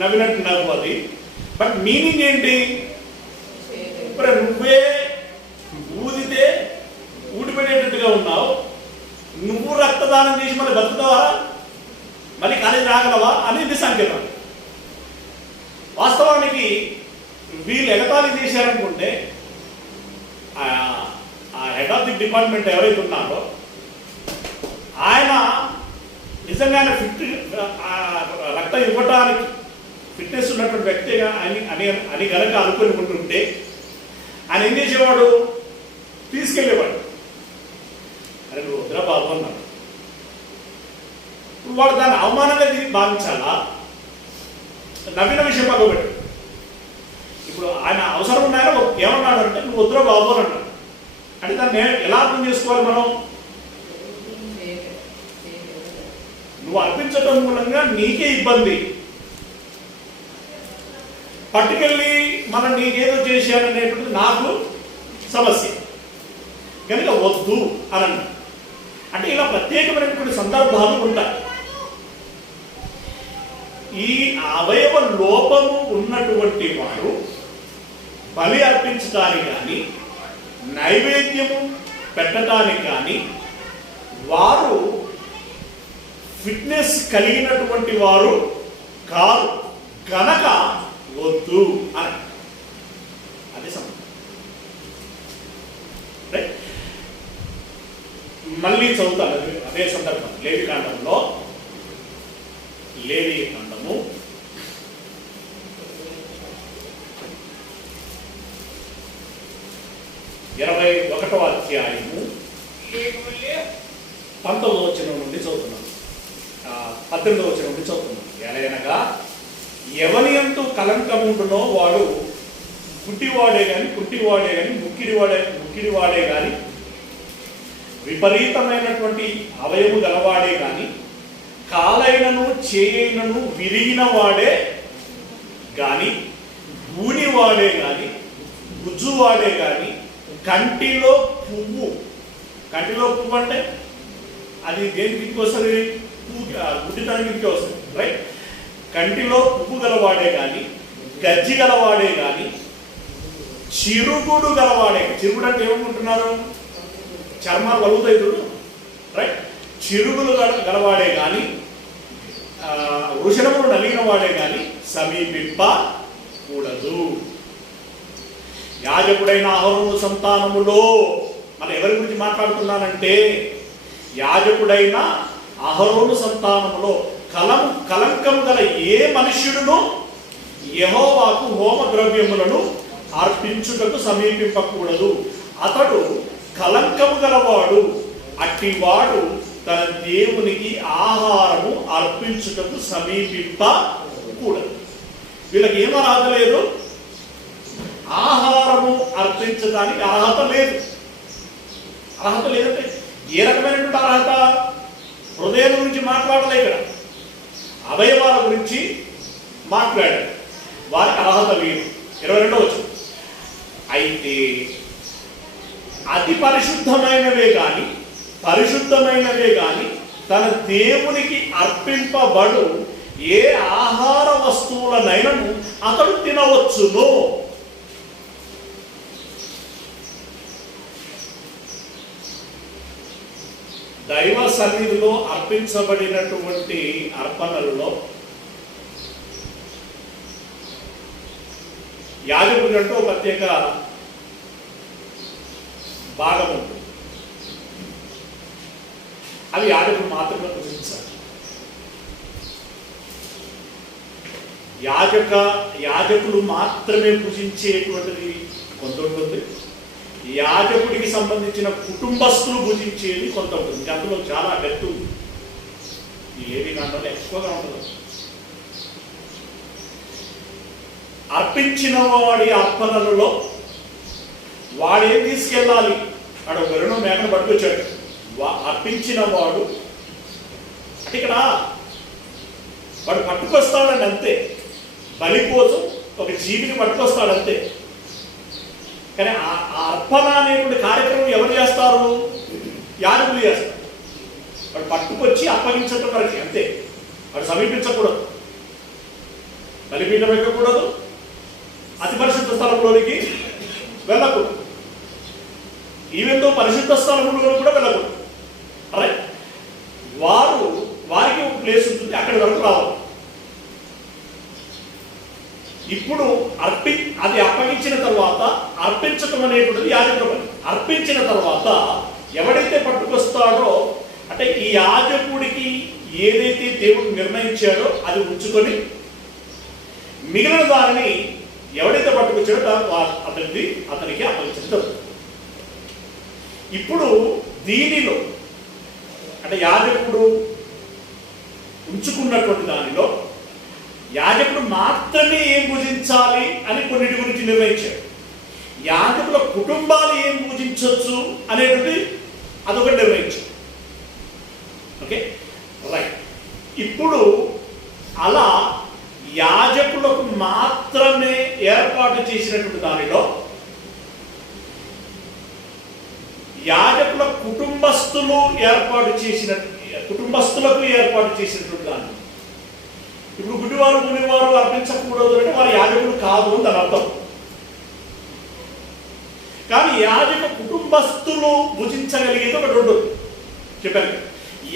నవ్వినట్టు నవ్వు అది, బట్ మీనింగ్ ఏంటి? ఇప్పుడు నువ్వే ఊదితే ఊడిపడేటట్టుగా ఉన్నావు, నువ్వు రక్తదానం చేసి మళ్ళీ బతుకుతావా, మళ్ళీ కాలేజీ రాగలవా అనేది సంకేతం. వాస్తవానికి వీళ్ళు ఎగతాళి చేశారనుకుంటే ఆ హెడ్ ఆఫ్ ది డిపార్ట్మెంట్ ఎవరైతే ఉన్నారో ఆయన నిజంగానే రక్తం ఇవ్వటానికి ఫిట్నెస్ ఉన్నటువంటి వ్యక్తిగా అని కనుక అనుకుని ఉంటుంటే ఆయన ఏం చేసేవాడు, తీసుకెళ్ళేవాడు. అరే నువ్వు వద్దురా బాబు అన్నాడు. వాడు దాన్ని అవమానంగా భావించాలా, నవ్విన విషయం పక్కబెట్టు. ఇప్పుడు ఆయన అవసరం ఉన్నాయని ఏమన్నాడు అంటే నువ్వు వద్దురా బాబు అని అన్నాడు. అంటే దాన్ని ఎలా అర్థం చేసుకోవాలి మనం? నువ్వు అర్పించటం మూలంగా నీకే ఇబ్బంది, పట్టుకెళ్ళి మనం నీకేదో చేశాననేటువంటిది నాకు సమస్య కనుక వద్దు అని అన్నాడు. అంటే ఇలా ప్రత్యేకమైనటువంటి సందర్భాలు ఉంటాయి. ఈ అవయవ లోపము ఉన్నటువంటి వారు బలి అర్పించడానికి కానీ నైవేద్యము పెట్టడానికి కానీ వారు ఫిట్నెస్ కలిగినటువంటి వారు కాదు గనక వద్దు అని. అదే సంబంధం. మళ్ళీ చదువుతాను అదే సందర్భం. లేవి కాండము 21వ అధ్యాయము 19వ వచనం నుండి చదువుతున్నాను, 18వ వచనం నుండి చదువుతున్నాను. ఎలయనగా ఎవని యందు కలంకముండునో వాడు గుడ్డివాడే గాని కుంటివాడే గాని ముక్కిడివాడే గాని విపరీతమైనటువంటి అవయము గలవాడే గాని కాలైనను చేయైనను విరిగిన వాడే గాని గూనివాడే గాని గుజ్జువాడే గాని కంటిలో పువ్వు అంటే అది దేనికి వస్తుంది? గుడ్డితనానికి వస్తుంది, రైట్? కంటిలో పువ్వు గలవాడే గాని గజ్జి గలవాడే గాని చిరుగుడు గలవాడే. చిరుగుడు అంటే ఏమనుకుంటున్నారు? చర్మాలు వలుగుతాయి చూడు, రైట్? చిరుగులు గలవాడే గాని వృషణములు నలిగిన వాడే గాని సమీపింపకూడదు. యాజకుడైన అహరోను సంతానములో, మనం ఎవరి గురించి మాట్లాడుతున్నానంటే యాజకుడైన అహరోను సంతానములో కలంకము గల ఏ మనుష్యుడును యెహోవాకు హోమ ద్రవ్యములను అర్పించుటకు సమీపింపకూడదు. అతడు కలంకము గలవాడు, అట్టివాడు తన దేవునికి ఆహారము అర్పించుటకు సమీపింపకూడదు. వీళ్ళకి ఏం అర్హత లేదు? ఆహారము అర్పించడానికి అర్హత లేదు. అర్హత లేదంటే ఏ రకమైనటువంటి అర్హత? హృదయం గురించి మాట్లాడలే, ఇక్కడ అవయవాల గురించి మాట్లాడారు. వారికి అర్హత లేదు. 22వ వచనం. అయితే అతి పరిశుద్ధమైనవే గాని తన దేవునికి అర్పింపబడు ఏ ఆహార వస్తువులనైనను అతడు తినవచ్చును. దైవ సన్నిధిలో అర్పించబడినటువంటి అర్పణలలో యాజకుడి అంటూ ఒక ప్రత్యేక భాగం ఉంటుంది. అది యాజకుడు మాత్రమే పూజించాలి. యాజకులు మాత్రమే పూజించేటువంటిది కొంత ఉంటుంది. యాజకుడికి సంబంధించిన కుటుంబస్తులు పూజించేది కొంత ఉంటుంది. అందులో చాలా డెప్త్ ఉంది. ఈ లేవి కాండంలో ఎక్కువగా ఉంటుంది. అర్పించిన వాడి అర్పణలలో వాడేం తీసుకెళ్ళాలి? వాడు ఒక 2 మేకను పట్టుకొచ్చాడు. అర్పించిన వాడు అంటే ఇక్కడ వాడు పట్టుకొస్తాడని అంతే, బలి కోసం ఒక జీవిని పట్టుకొస్తాడంతే. కానీ ఆ అర్పణ అనేటువంటి కార్యక్రమం ఎవరు చేస్తారు? యాజకులు చేస్తారు. వాడు పట్టుకొచ్చి అప్పగించడం వరకు అంతే. వాడు సమీపించకూడదు, బలిపీఠం ఎక్కకూడదు, అతి పరిశుద్ధ స్థలంలోనికి వెళ్ళకూడదు, ఈవెన్ తో పరిశుద్ధ స్థలంలో కూడా వెళ్ళకూడదు. రైట్? వారికి ఒక ప్లేస్ ఉంటుంది, అక్కడి వరకు రావాలి. ఇప్పుడు అది అప్పగించిన తర్వాత అర్పించటం అనేటువంటిది యాజకుల పని. అర్పించిన తర్వాత ఎవడైతే పట్టుకొస్తాడో, అంటే ఈ యాజకుడికి ఏదైతే దేవుడు నిర్ణయించాడో అది ఉంచుకొని మిగిలిన దానిని ఎవడైతే పట్టుకొచ్చాడో అతనికి అప్పగించడం. ఇప్పుడు దీనిలో అంటే యాజకుడు ఉంచుకున్నటువంటి దానిలో యాజకుడు మాత్రమే ఏం పూజించాలి అని కొన్నిటి గురించి నిర్ణయించాడు. యాజకుల కుటుంబాలు ఏం పూజించవచ్చు అనేటువంటి అదొకటి నిర్ణయించాడు. Okay, right. ఇప్పుడు అలా యాజకులకు మాత్రమే ఏర్పాటు చేసినటువంటి దానిలో యాజకుల కుటుంబస్తులకు ఏర్పాటు చేసినటువంటి దాన్ని ఇప్పుడు గుడివారు మునివారు అర్పించకూడదు అంటే వారు యాజకులు కాదు అని దాని అర్థం. కానీ యాజక కుటుంబస్తులు భుజించగలిగేది ఒకటి ఉంటుంది చెప్పాను.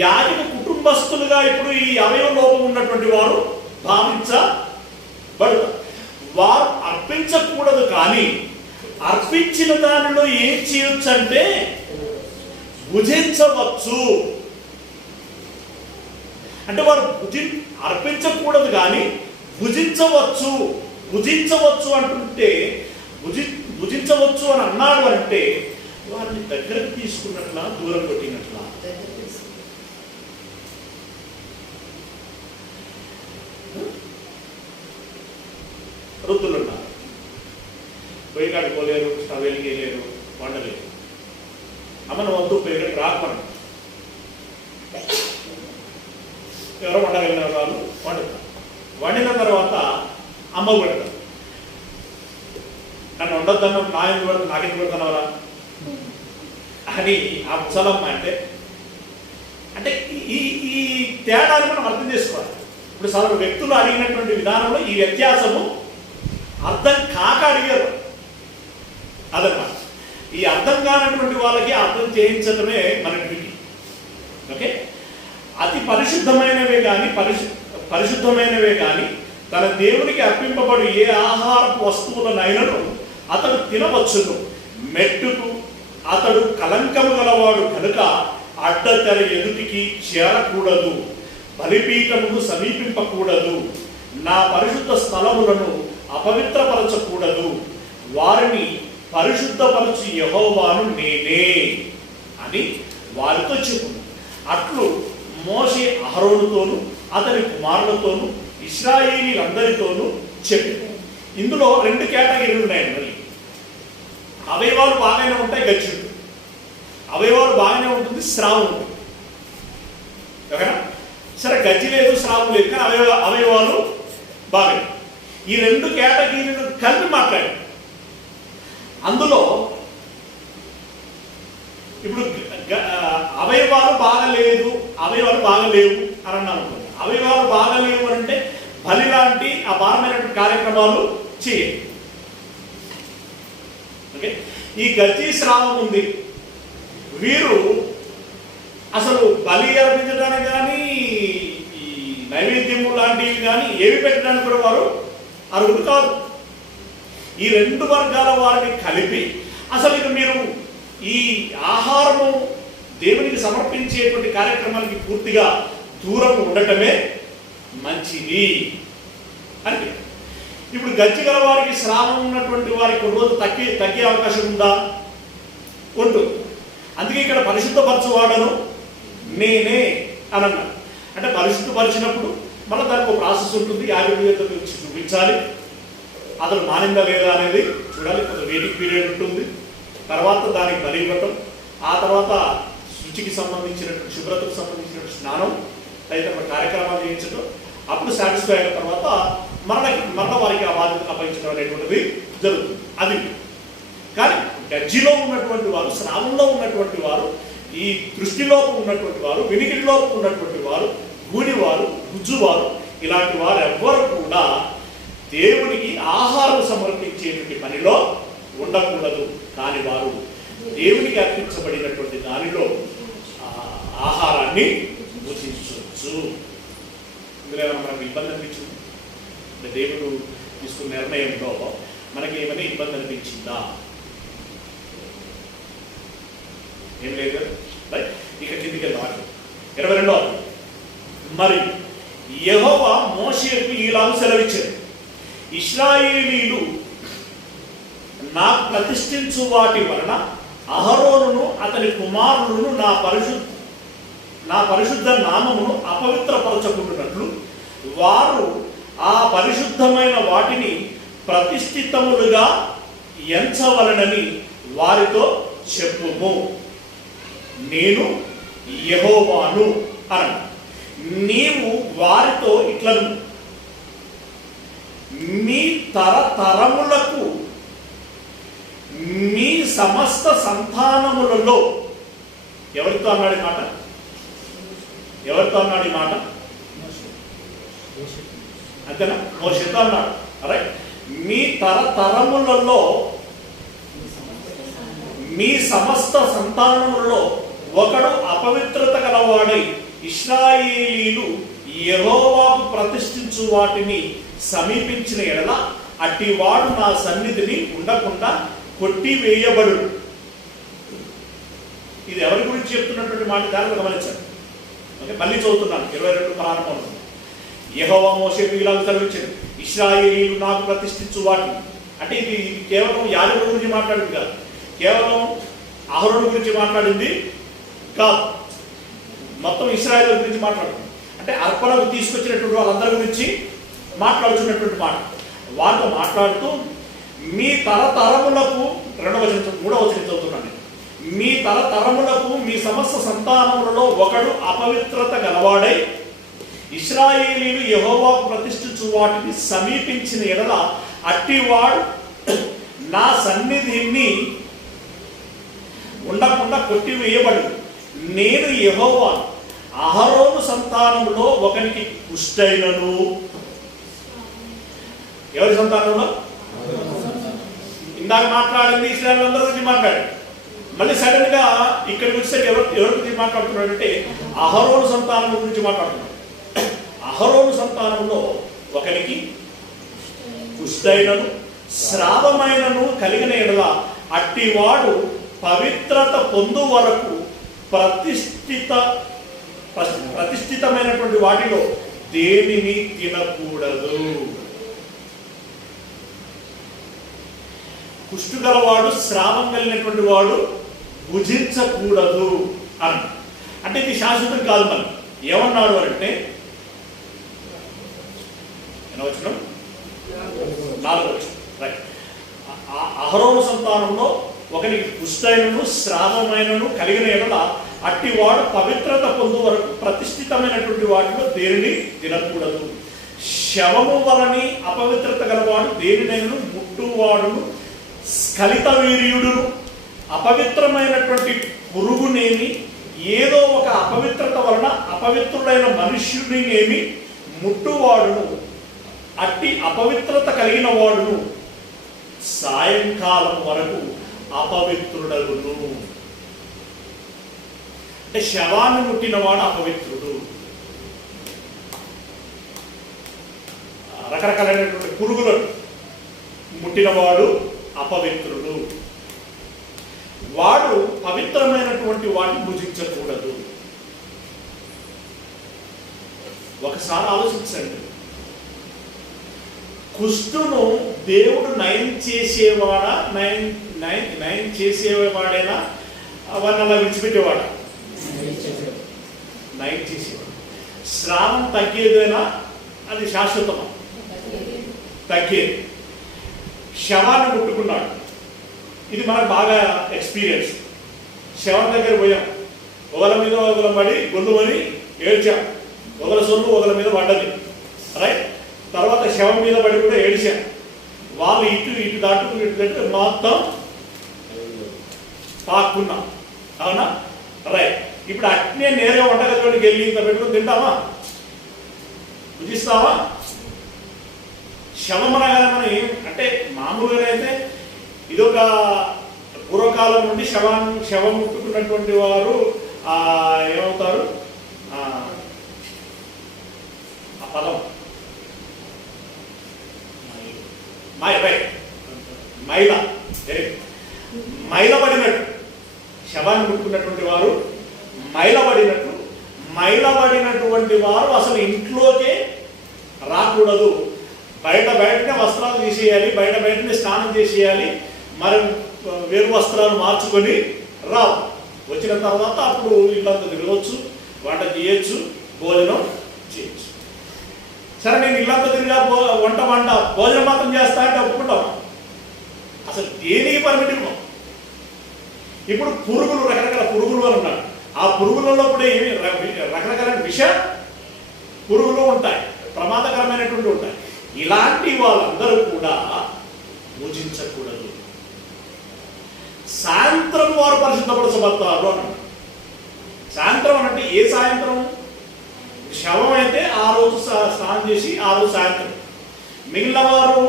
యాజక కుటుంబస్తులుగా ఇప్పుడు ఈ అవయవ లోపం ఉన్నటువంటి వారు భావించబడతారు. వారు అర్పించకూడదు, కానీ అర్పించిన దానిలో ఏం చేయొచ్చు అంటే భుజించవచ్చు. అంటే వారు అర్పించకూడదు కానీ భుజించవచ్చు అంటుంటే భుజించవచ్చు అని అన్నాడు అంటే వారిని దగ్గరకు తీసుకున్నట్లా దూరం కొట్టినట్లా. వృద్ధులు ఉన్నారు, పొయ్యి కడుకోలేరు, స్టవ్ వెలిగేయలేరు, వండలేరు. అమ్మను వద్దు పొయ్యి రాకమని ఎవరో వండగలిగిన వాళ్ళు వండుతారు. వండిన తర్వాత అమ్మ పెడతారు. నన్ను వండొద్దన్న నాకెందుకు పెడతాను, నాకెందుకు పెడతానవరా అని ఆ ముసలమ్మ అంటే ఈ తేడాన్ని మనం అర్థం చేసుకోవాలి. ఇప్పుడు సదరు వ్యక్తులు అడిగినటువంటి విధానంలో ఈ వ్యత్యాసము అర్థం కాక అడిగారు అదన్నమాట. ఈ అర్థం కానటువంటి వాళ్ళకి అర్థం చేయించడమే మన డ్యూటీ. ఓకే, అతి పరిశుద్ధమైనవే కానీ తన దేవునికి అర్పింపబడి ఏ ఆహారపు వస్తువులనైనను అతడు తినవచ్చును. మెట్టుకు అతడు కలంకము గలవాడు కనుక అడ్డతెర ఎదుటికి చేరకూడదు, బలిపీఠమును సమీపింపకూడదు, నా పరిశుద్ధ స్థలములను అపవిత్రపరచకూడదు, వారిని పరిశుద్ధపరచు యెహోవాను నేనే అని వారితో చెప్పును. అట్లు మోషే అహరోనుతోను అతని కుమారులతోనూ ఇశ్రాయేలీలందరితోనూ చెప్పి. ఇందులో 2 కేటగిరీలు ఉన్నాయి. మళ్ళీ అవయవాలు బాగానే ఉంటాయి, గచ్చి ఉంటుంది. అవయవాలు బాగానే ఉంటుంది, స్రావం ఉంటుంది. ఓకేనా? సరే, గజ్జి లేదు, స్రావం లేదు, కానీ అవయవాలు బాగానే. ఈ 2 కేటగిరీలు కలిపి మాట్లాడారు. అందులో ఇప్పుడు అవయవాలు బాగలేవు అని అన్నాను. అవయవాలు బాగలేవు అంటే బలి లాంటి ఆ భారమైనటువంటి కార్యక్రమాలు చేయండి. ఓకే, ఈ గజ్జి స్రావం ఉంది, వీరు అసలు బలి అర్పించడానికి కానీ ఈ నైవేద్యము లాంటివి కానీ ఏవి పెట్టడానికి కూడా వారు అర్హులు కాదు. ఈ 2 వర్గాల వారిని కలిపి అసలు ఇక మీరు ఈ ఆహారము దేవునికి సమర్పించేటువంటి కార్యక్రమానికి పూర్తిగా దూరం ఉండటమే మంచిది అంటే. ఇప్పుడు గజ్జి గల వారికి స్రావం ఉన్నటువంటి వారికి కొన్ని రోజులు తగ్గే అవకాశం ఉందా? ఉంటుంది. అందుకే ఇక్కడ పరిశుద్ధపరచువాడను నేనే అని అన్నాడు. అంటే పరిశుద్ధపరిచినప్పుడు మళ్ళీ దానికి ఒక ప్రాసెస్ ఉంటుంది. యాజకుడి యొక్క చూపించాలి, అతను మానిందా లేదా అనేది చూడాలి. కొంత వెయిటింగ్ పీరియడ్ ఉంటుంది. తర్వాత దానికి బలి ఇవ్వటం, ఆ తర్వాత శుచికి సంబంధించినటువంటి శుభ్రతకు సంబంధించినటువంటి స్నానం తదితర కార్యక్రమాలు చేయించడం, అప్పుడు సాటిస్ఫై అయిన తర్వాత మరణ వారికి ఆ బాధ్యతను అప్పగించడం అనేటువంటిది జరుగుతుంది. అది కానీ గజ్జిలో ఉన్నటువంటి వారు, స్నానంలో ఉన్నటువంటి వారు, ఈ దృష్టిలోపం ఉన్నటువంటి వారు, వినికిడిలోపం ఉన్నటువంటి వారు, గూనివారు, గుజ్జువారు, ఇలాంటి వారు ఎవ్వరు కూడా దేవునికి ఆహారం సమర్పించేటువంటి పనిలో ఉండకూడదు. కానీ వారు దేవునికి అర్పించబడినటువంటి దానిలో ఆహారాన్ని భుజించవచ్చు. ఇందులో మనకు ఇబ్బంది అనిపించింది. దేవుడు తీసుకున్న నిర్ణయంలో మనకి ఏమైనా ఇబ్బంది అనిపించిందా? ఏం లేదు. రైట్, ఇక కిందికి వెళ్ళాలి. 22వ మరి యెహోవా మోషేకు ఇలాగ సెలవిచ్చాడు, ఇశ్రాయేలీలు నాకు ప్రతిష్ఠించు వాటి వలన అహరోనును అతని కుమారులను నా పరిశుద్ధ నామమును అపవిత్రపరచకుంటున్నట్లు వారు ఆ పరిశుద్ధమైన వాటిని ప్రతిష్ఠితములుగా ఎంచవలనని వారితో చెప్పుము. నేను యెహోవాను అన. నీవు వారితో ఇట్లను, మీ తరతరములకు మీ సమస్త సంతానములలో, ఎవరితో అన్నాడు ఈ మాట? ఎవరితో అన్నాడు ఈ మాట? అంతేనా? మోషేతో అన్నాడు. రైట్. మీ తరతరములలో మీ సమస్త సంతానములలో ఒకడు అపవిత్రత గలవాడై ఇశ్రాయేలీలు యెహోవాకు ప్రతిష్ఠించు వాటిని సమీపించిన ఎడల అట్టివాడు నా సన్నిధిని ఉండకుండా కొట్టివేయబడు. ఇది ఎవరి గురించి చెప్తున్నటువంటి మాట దాన్ని గమనించండి. ఓకే, మళ్ళీ చదువుతున్నాను. 22 ప్రారంభంలో యెహోవా మోషేకు ఇలాగ సెలవిచ్చాడు, ఇశ్రాయేలీలు నాకు ప్రతిష్ఠించు వాటిని. అంటే ఇది కేవలం యాజకుల గురించి మాట్లాడింది కాదు, కేవలం అహరోను గురించి మాట్లాడింది కాదు, మొత్తం ఇశ్రాయేలు గురించి మాట్లాడుతుంది. అంటే అర్పణకు తీసుకొచ్చినటువంటి వాళ్ళందరి గురించి మాట్లాడుతున్నటువంటి మాట. వాళ్ళతో మాట్లాడుతూ మీ తరతరములకు, 3వ వచనం చదువుతున్నాను, మీ తరతరములకు మీ సమస్త సంతానములలో ఒకడు అపవిత్రత గలవాడై ఇశ్రాయేలీలు యెహోవాకు ప్రతిష్ఠించు వాటిని సమీపించిన ఎడల అట్టివాడు నా సన్నిధిని ఉండకుండా కొట్టివేయబడు. నేను యెహోవాను. అహరోను సంతానములో ఒకనికి కుష్ఠైనను. ఎవరి సంతానంలో? ఇందాక మాట్లాడింది ఇశ్రాయేలు అందరి గురించి మాట్లాడాడు. మళ్ళీ సడన్ గా ఇక్కడికి వచ్చేసరికి ఎవరి గురించి మాట్లాడుతున్నాడు అంటే అహరోను సంతానం గురించి మాట్లాడుతున్నాడు. అహరోను సంతానంలో ఒకరికి కుష్ఠైనను శ్రావమైనను కలిగిన ఎడల అట్టివాడు పవిత్రత పొందు వరకు ప్రతిష్ఠితమైనటువంటి వాటిలో దేనిని తినకూడదు. కుష్టు గలవాడు, స్రావం కలిగినటువంటి వాడు భుజించకూడదు అని. అంటే ఇది శాశ్వతం కాదు. మనం ఏమన్నాడు అంటే 4వ రైట్, అహరోను సంతానంలో ఒకరికి కుష్ఠైనను శ్రావమైనను కలిగిన ఎడల అట్టివాడు పవిత్రత పొందు వరకు ప్రతిష్ఠితమైనటువంటి వాటిలో దేనిని తినకూడదు. శవము వలని అపవిత్రత గలవాడు దేనినైనను ముట్టువాడును, స్ఖలిత వీర్యుడును, అపవిత్రమైనటువంటి పురుగునేమి, ఏదో ఒక అపవిత్రత వలన అపవిత్రుడైన మనుష్యుడినేమి ముట్టువాడును, అట్టి అపవిత్రత కలిగిన వాడును సాయంకాలం వరకు అపవిత్రుడగును. అంటే శవాన్ని ముట్టినవాడు అపవిత్రుడు. రకరకాలైనటువంటి పురుగులను ముట్టినవాడు అపవిత్రుడు. వాడు పవిత్రమైనటువంటి వాటిని భుజించకూడదు. ఒకసారి ఆలోచించండి, కుష్టును దేవుడు నయం చేసేవాడా? నయం చేసేవాడైనా వాడిని అలా విడిచిపెట్టేవాడా? నయం చేసేవాడు. స్రావం తగ్గేదైనా అది శాశ్వతమా? తగ్గేది. శవాన్ని ముట్టుకున్నాడు. ఇది మనకు బాగా ఎక్స్పీరియన్స్. శవం దగ్గర పోయాం, ఒకల మీద ఒకల పడి గొల్లుమని ఏడ్చాం. ఒకల సొల్లు ఒకల మీద పడ్డది. రైట్. తర్వాత శవం మీద పడి కూడా ఏడిచాం. వాళ్ళు ఇటు దాటు మొత్తం పాక్కున్నాం. అవునా? రైట్. ఇప్పుడు అట్నే నేరుగా వంటగదిలోకి వెళ్ళి ఇంత పెట్టుకుని తింటామా? భుజిస్తావా? శవం అనగానే మనం అంటే మామూలుగా అయితే ఇదొక పూర్వకాలం నుండి శవం ముట్టుకున్నటువంటి వారు ఏమవుతారు? ఆ పదం మైల మైలబడినట్టు, శవాన్ని ముట్టుకున్నటువంటి వారు మైలబడినటువంటి వారు అసలు ఇంట్లోకే రాకూడదు. బయటనే వస్త్రాలు తీసేయాలి, బయటనే స్నానం చేసేయాలి, మరి వేరు వస్త్రాలు మార్చుకొని రావు. వచ్చిన తర్వాత అప్పుడు ఇల్లంతా తిరగవచ్చు, వంట చేయొచ్చు, భోజనం చేయొచ్చు. సరే నేను ఇల్లంతా తిరిగా వంట భోజనం మాత్రం చేస్తా అంటే ఒప్పుకుంటాం. అసలు దేనికి పర్మిట్ ఇవ్వం. ఇప్పుడు పురుగులు, రకరకాల పురుగులు అని ఉన్నారు. ఆ పురుగులలో కూడా ఏమి రకరకాల విష పురుగులు ఉంటాయి, ప్రమాదకరమైనటువంటి ఉంటాయి. ఇలాంటి వాళ్ళందరూ కూడా పూజించకూడదు. సాయంత్రం వారు పరిశుద్ధపరచబడతారు అన్నాడు. సాయంత్రం అంటే ఏ సాయంత్రం? శవం అయితే ఆ రోజు స్నానం చేసి ఆ రోజు సాయంత్రం. మిగిలిన వారు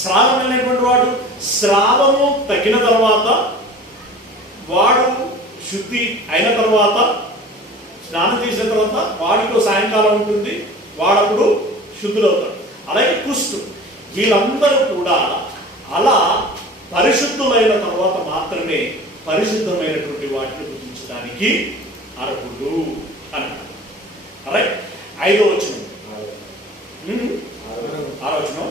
స్రావం అనేటువంటి వాడు స్రావము తగ్గిన తర్వాత, వాడు శుద్ధి అయిన తర్వాత, స్నానం చేసిన తర్వాత వాడికి సాయంకాలం ఉంటుంది, వాడప్పుడు శుద్ధులవుతాడు. అలాగే కుష్టు, వీళ్ళందరూ కూడా అలా పరిశుద్ధులైన తర్వాత మాత్రమే పరిశుద్ధమైనటువంటి వాటిని గుర్తించడానికి అర్హులు అన్నారు. అలాగే 5వ వచనం, 6వ వచనం,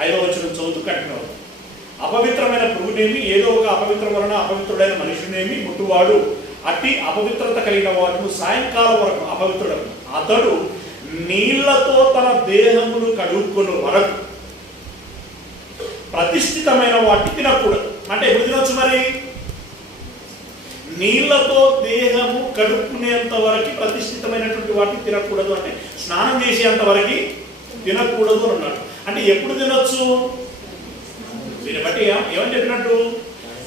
5వ వచనం చదువుతూ కట్టిన అపవిత్రమైన పురుగునేమి ఏదో ఒక అపవిత్రం వలన అపవిత్రుడైన మనుషునేమి ముట్టువాడు అట్టి అపవిత్రత కలిగిన వాడును సాయంకాలం వరకు అపవిత్రుడు. అతడు నీళ్లతో తన దేహమును కడుక్కుని వరకు ప్రతిష్ఠితమైన వాటిని తినకూడదు. అంటే ఎప్పుడు తినొచ్చు మరి? నీళ్లతో దేహము కడుక్కునేంత వరకు ప్రతిష్ఠితమైనటువంటి వాటిని తినకూడదు. అంటే స్నానం చేసేంత వరకు తినకూడదు అని అన్నాడు. అంటే ఎప్పుడు తినొచ్చు? దీన్ని బట్టి ఏమని చెప్పినట్టు,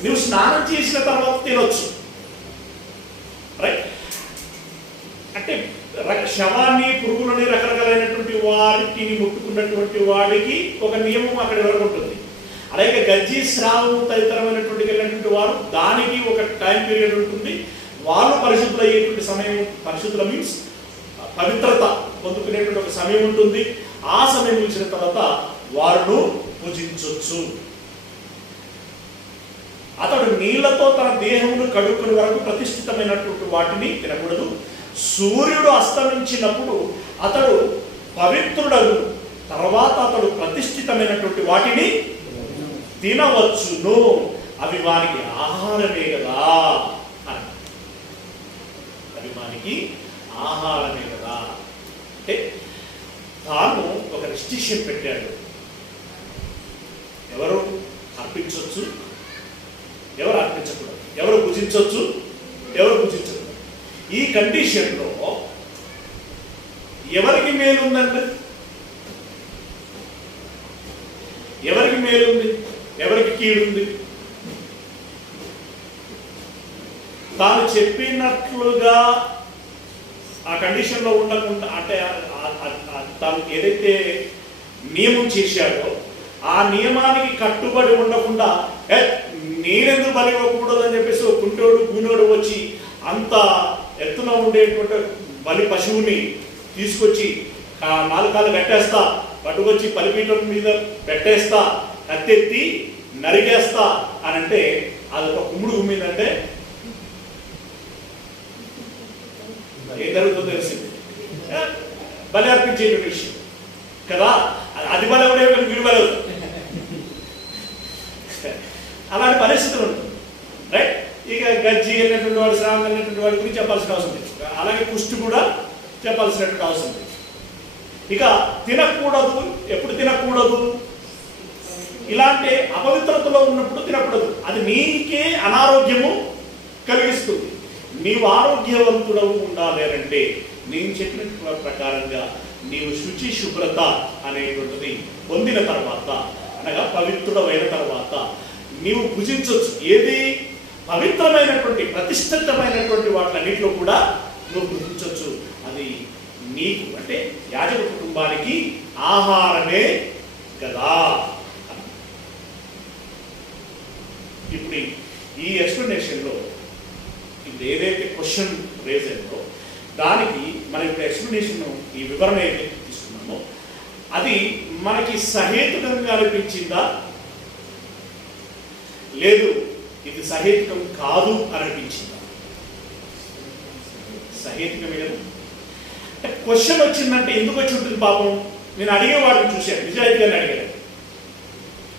నువ్వు స్నానం చేసిన తర్వాత తినొచ్చు. రైట్? అంటే శవాన్ని, పురుగులని, రకరకాలైనటువంటి వాటిని ముట్టుకున్నటువంటి వాడికి ఒక నియమం అక్కడ వరకు ఉంటుంది. అలాగే గజ్జి, స్రావం తదితరమైనటువంటి వెళ్ళినటువంటి వారు దానికి ఒక టైం పీరియడ్ ఉంటుంది. వాళ్ళు పరిశుద్ధులు అయ్యేటువంటి సమయం, పరిశుద్ధుల మీన్స్ పవిత్రత పొందుకునేటువంటి ఒక సమయం ఉంటుంది. ఆ సమయం ఇచ్చిన తర్వాత వారును పూజించవచ్చు. అతడు నీళ్లతో తన దేహమును కడుక్కుని వరకు ప్రతిష్ఠితమైనటువంటి వాటిని తినకూడదు. సూర్యుడు అస్తమించినప్పుడు అతడు పవిత్రుడను, తర్వాత అతడు ప్రతిష్ఠితమైనటువంటి వాటిని తినవచ్చును, అవి వారికి ఆహారమే కదా. అవి వారికి ఆహారమే కదా. అంటే తాను ఒక రిస్ట్రిక్షన్ పెట్టాడు. ఎవరు అర్పించవచ్చు, ఎవరు అర్పించకూడదు, ఎవరు పూజించవచ్చు, ఎవరు పూజించకూడదు. ఈ కండిషన్లో ఎవరికి మేలుందండి? ఎవరికి మేలుంది, ఎవరికి కీడుంది? తాను చెప్పినట్లుగా ఆ కండిషన్లో ఉండకుండా, అంటే తాను ఏదైతే నియమం చేశాడో ఆ నియమానికి కట్టుబడి ఉండకుండా నేనెందుకు బలి ఇవ్వకూడదు అని చెప్పేసి కుంటోడు గూనోడు వచ్చి అంత ఎత్తున ఉండేటువంటి బలి పశువుని తీసుకొచ్చి 4 కాళ్ళు కట్టేస్తా, పట్టుకొచ్చి బలిపీఠం మీద పెట్టేస్తా, కత్తెత్తి నరికేస్తా అని అంటే అదొక కుమ్ముడు కుమ్మిందంటే ఏం జరుగుతుందో తెలిసింది. బలి అర్పించేటువంటి విషయం కదా. అది బలి కూడా వీడు బలి అవుతుంది. అలాంటి పరిస్థితులు ఉంటుంది. రైట్? ఇక గజ్జి వెళ్ళినటువంటి వాడు, శ్రావం వెళ్ళినటువంటి వాడి గురించి చెప్పాల్సిన అవసరం లేదు. అలాగే కుష్టి కూడా చెప్పాల్సినటువంటి అవసరం లేదు. ఇక తినకూడదు. ఎప్పుడు తినకూడదు? ఇలాంటి అపవిత్రతలో ఉన్నప్పుడు తినకూడదు. అది నీకే అనారోగ్యము కలిగిస్తుంది. నీవు ఆరోగ్యవంతుడవు ఉండాలి అంటే నేను చెప్పిన ప్రకారంగా నీవు శుచి, శుభ్రత అనేటువంటిది పొందిన తర్వాత, అనగా పవిత్రుడమైన తర్వాత నీవు భుజించవచ్చు. ఏది పవిత్రమైనటువంటి, ప్రతిష్ఠితమైనటువంటి వాటిలన్నింటిలో కూడా నువ్వు భుజించవచ్చు. అది నీకు అంటే యాజక కుటుంబానికి ఆహారమే కదా. ఇప్పుడు ఈ ఎక్స్ప్లెనేషన్లో ఇప్పుడు ఏదైతే క్వశ్చన్ రేజ్ అయిందో దానికి మనం ఇప్పుడు ఎక్స్ప్లెనేషన్, ఈ వివరణ ఏదైతే తీసుకున్నామో అది మనకి సహేతుకంగా అనిపించిందా, లేదు ఇది సహేతుకం కాదు అని అనిపించిందా? సహేతుకమే కదా. అంటే క్వశ్చన్ వచ్చిందంటే ఎందుకు వచ్చి ఉంటుంది పాపం? నేను అడిగేవాడిని చూశాను, నిజాయితీగానే అడిగాను.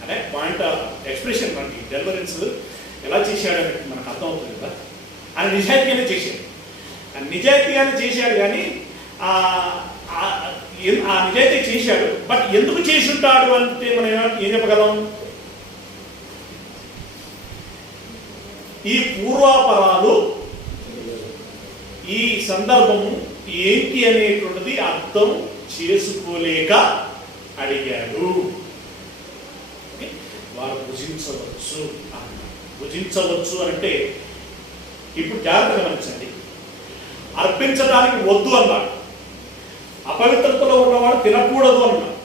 అంటే పాయింట్ ఎక్స్ప్రెషన్ మనకి డెలివరెన్స్ ఎలా చేశాడని మనకు అర్థమవుతుంది కదా. ఆయన నిజాయితీగానే చేశాడు, నిజాయితీగానే చేశాడు. కానీ ఆ నిజాయితీ చేశాడు, బట్ ఎందుకు చేసి ఉంటాడు అంటే మనం ఏం చెప్పగలం? ఈ పూర్వాపరాలు, ఈ సందర్భము ఏంటి అనేటువంటిది అర్థం చేసుకోలేక అడిగాడు. వారు భుజించవచ్చు అన్నారు. భుజించవచ్చు అంటే ఇప్పుడు జాగ్రత్తగా గమనించండి. అర్పించడానికి వద్దు అన్నాడు, అపవిత్రతలో ఉన్నవాడు తినకూడదు అన్నాడు.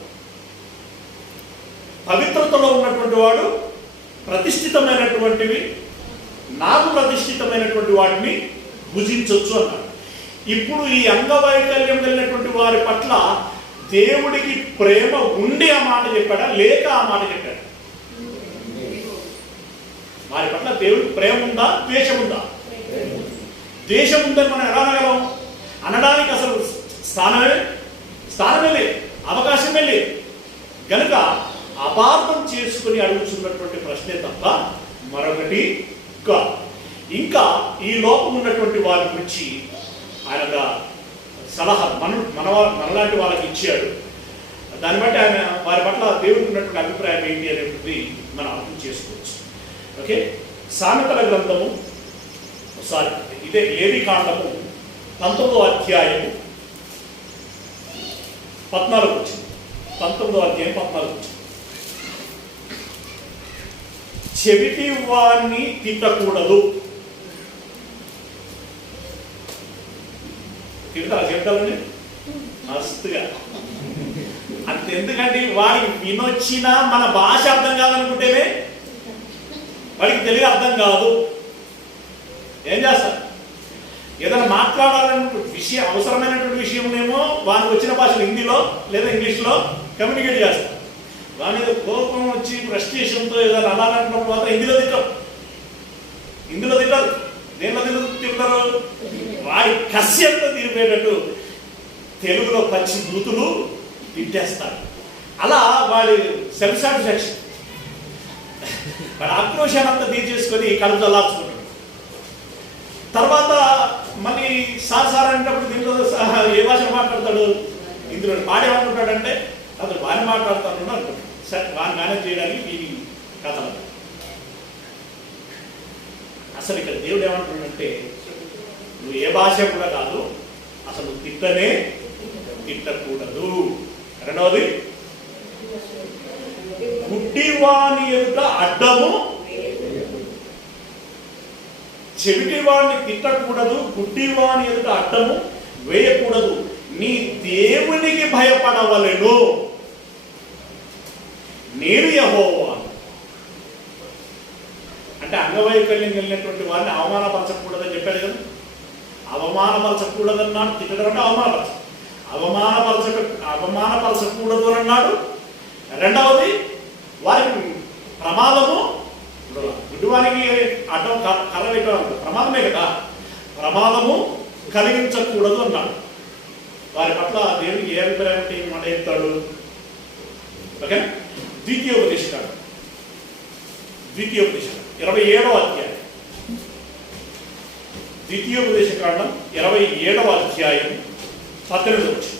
పవిత్రతలో ఉన్నటువంటి వాడు ప్రతిష్ఠితమైనటువంటివి, నాకు ప్రతిష్ఠితమైనటువంటి వాటిని భుజించవచ్చు అన్నాడు. ఇప్పుడు ఈ అంగవైకల్యం కలిగినటువంటి వారి పట్ల దేవుడికి ప్రేమ ఉండి ఆ మాట చెప్పాడా, లేక ఆ మాట చెప్పాడా? వారి పట్ల దేవుడికి ప్రేమ ఉందా, ద్వేషం ఉందా? ద్వేషం ఉందని మనం ఎలా అనగలం? అనడానికి అసలు స్థానమే లేదు, అవకాశమే లేదు. కనుక అపార్థం చేసుకుని అడుగుతున్నటువంటి ప్రశ్నే తప్ప మరొకటి కాదు. ఇంకా ఈ లోపం ఉన్నటువంటి వారి గురించి ఆయన సలహా మనలాంటి వాళ్ళకి ఇచ్చాడు. దాన్ని బట్టి ఆయన వారి పట్ల దేవుడికి ఉన్నటువంటి అభిప్రాయం ఏంటి అనేటువంటిది మనం అర్థం చేసుకోవచ్చు. ఓకే, సామెతల గ్రంథము ఇదే లేవికాండము 19వ అధ్యాయము 14 వచ్చింది. 19వ అధ్యాయం 14 వచ్చింది. చెవిటి వాణ్ణి తిట్టకూడదు. తిడతారా చెప్తారండి మస్తుగా? అంతెందుకంటే వాడికి వినొచ్చినా మన భాష అర్థం కాదనుకుంటేనే వాడికి తెలుగు అర్థం కాదు. ఏం చేస్తారు? ఏదైనా మాట్లాడాలన్న విషయం, అవసరమైనటువంటి విషయంనేమో వానికి వచ్చిన భాషలు హిందీలో లేదా ఇంగ్లీష్లో కమ్యూనికేట్ చేస్తారు. వాని మీద కోపం వచ్చి ఫ్రస్ట్రేషన్తో ఏదైనా అలాంటినప్పుడు మాత్రం హిందీలో తింటారు. దేనిలో తింటారు? వాడి కసి అంతా తీరిపోయేటట్టు తెలుగులో పచ్చి బూతులు తిట్టేస్తారు. అలా వాడి సెల్ఫ్ సాటిస్ఫాక్షన్, వాడి ఆక్రోషాన్ని అంతా తీర్చేసుకొని కడుపు చల్లార్చుకుంటాడు. తర్వాత మళ్ళీ సార్ అనేటప్పుడు దీంట్లో ఏ భాష మాట్లాడతాడు? ఇందులో పాడేమనుకుంటాడంటే అతను వాడిని మాట్లాడుతాను అనుకుంటాడు. సరే, వాడిని మేనేజ్ చేయడానికి ఈ కథలు. అసలు ఇక్కడ దేవుడు ఏమంటున్నాడంటే నువ్వు ఏ భాష కూడా కాదు, అసలు తిట్టనే తిట్టకూడదు. రెండవది, గుడ్డివాణి ఎదుట అడ్డము, చెవిటివాణ్ణి తిట్టకూడదు, గుడ్డివాణి ఎదుట అడ్డము వేయకూడదు. నీ దేవునికి భయపడవలెను, నేను యెహోవా. అంటే అంగవైకల్యం కలిగినటువంటి వారిని అవమానపరచకూడదని చెప్పాడు కదా. అవమానపరచకూడదన్నాడు. తిట్టడం అంటే అవమానపరచకూడదు అని అన్నాడు. రెండవది, వారికి ప్రమాదము, గుడ్డివానికి అడ్డం కర్ర వేయడం ప్రమాదమే కదా, ప్రమాదము కలిగించకూడదు అన్నాడు. వారి పట్ల దేవుడికి ఏ అభిప్రాయం మాట చెప్తాడు? ఓకే, ద్వితీయోపదేశకాండం 27వ అధ్యాయం. ద్వితీయోపదేశకాండం 27వ అధ్యాయం 18 వచ్చి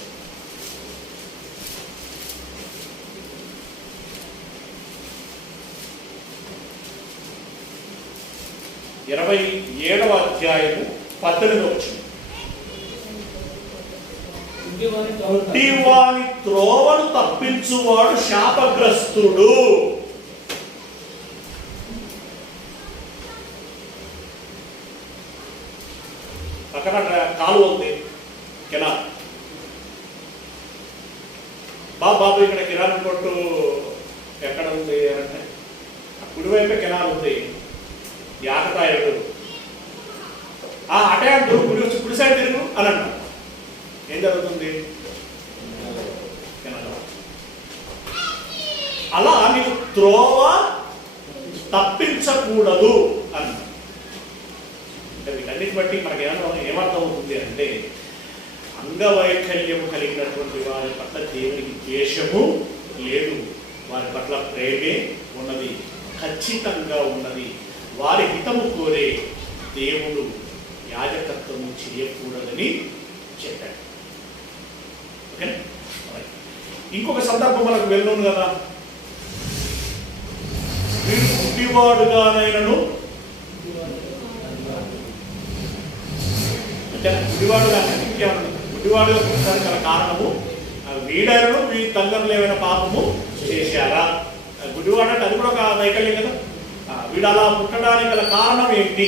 27వ అధ్యాయము 18 వచ్చి గుడ్డివాని త్రోవను తప్పించువాడు శాపగ్రస్తుడు. పక్కన కాలువ ఉంది, కెనాల్. బాబు ఇక్కడ కిరాణా కొట్టు ఎక్కడ ఉంది అంటే కుడివైపే కెనాల్ ఉంది, యాకతాయుడు అటే అంటూ కుడి సైడ్ తిరుగు అని అంటారు. ఏం జరుగుతుంది? కెనాల్ అలా నీకు త్రోవ తప్పించకూడదు అని. అంటే వీటన్నిటి బట్టి మనకి ఏమర్థం అవుతుంది అంటే అంగవైకల్యము కలిగినటువంటి వారి పట్ల దేవునికి ద్వేషము లేదు, వారి పట్ల ప్రేమే ఉన్నది, ఖచ్చితంగా ఉన్నది. వారి హితము కోరే దేవుడు యాజకత్వము చేయకూడదని చెప్పాడు. ఓకే, ఇంకొక సందర్భం మనకు వెళ్ళను కదా, వీడు గుడ్డివాడుగానైనను అంటే గుడ్డివాడుగా పుట్టడానికి గల కారణము వీడైనను వీడి తల్లిదండ్రులు ఏమైనా పాపము చేశారా? గుడ్డివాడు అంటే అది కూడా ఒక వైకల్యం కదా. వీడు అలా పుట్టడానికి గల కారణం ఏంటి?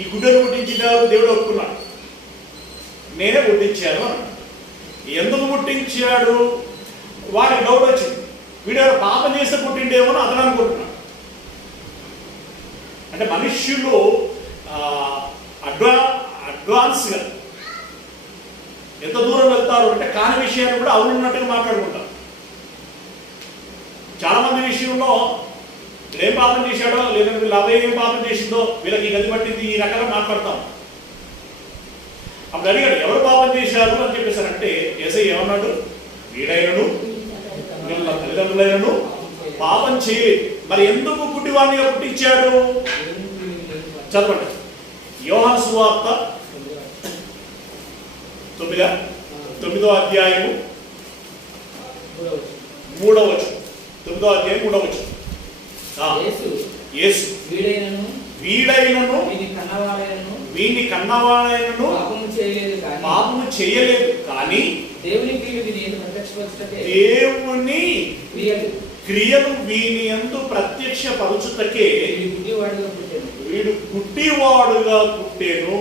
ఈ గుడ్డను పుట్టించినారు, దేవుడు ఒప్పుకున్నాడు, నేనే పుట్టించాను అన్నాడు. ఎందుకు పుట్టించాడు? వాడికి డౌట్ వచ్చింది, వీడు పాపం చేస్తే పుట్టిండేమో అని అతను అనుకుంటున్నాడు. అంటే మనుష్యులు అడ్వాన్స్గా ఎంత దూరం వెళ్తారు అంటే కాని విషయాన్ని కూడా అవునున్నట్టుగా మాట్లాడుకుంటారు. చాలా మంది విషయంలో ఏం పాపం చేశాడో, లేదంటే వీళ్ళు అవే ఏం పాపం చేసిందో, వీళ్ళకి గది పట్టింది, ఈ రకంగా మాట్లాడతాం. అప్పుడు అడిగాడు, ఎవరు పాపం చేశారు అని చెప్పేశారంటే యేసయ్య ఏమన్నాడు? వీడైనను వీళ్ళ తల్లిదండ్రులైనను పాపం చేయలేదు. మరి ఎందుకు గుడ్డివాణ్ణిగా పుట్టించాడు? చదవండి, యోహాను సువార్త 9వ అధ్యాయము 3వ వచనం. 9వ అధ్యాయం 3వ వచనం. యేసు వీడైనను వీని కన్నవాడైనను పాపము చేయలేదు, కానీ దేవుని క్రియలు వీని యందు ప్రత్యక్షపరచుటకే వీడు గుడ్డివాడుగా పుట్టెను.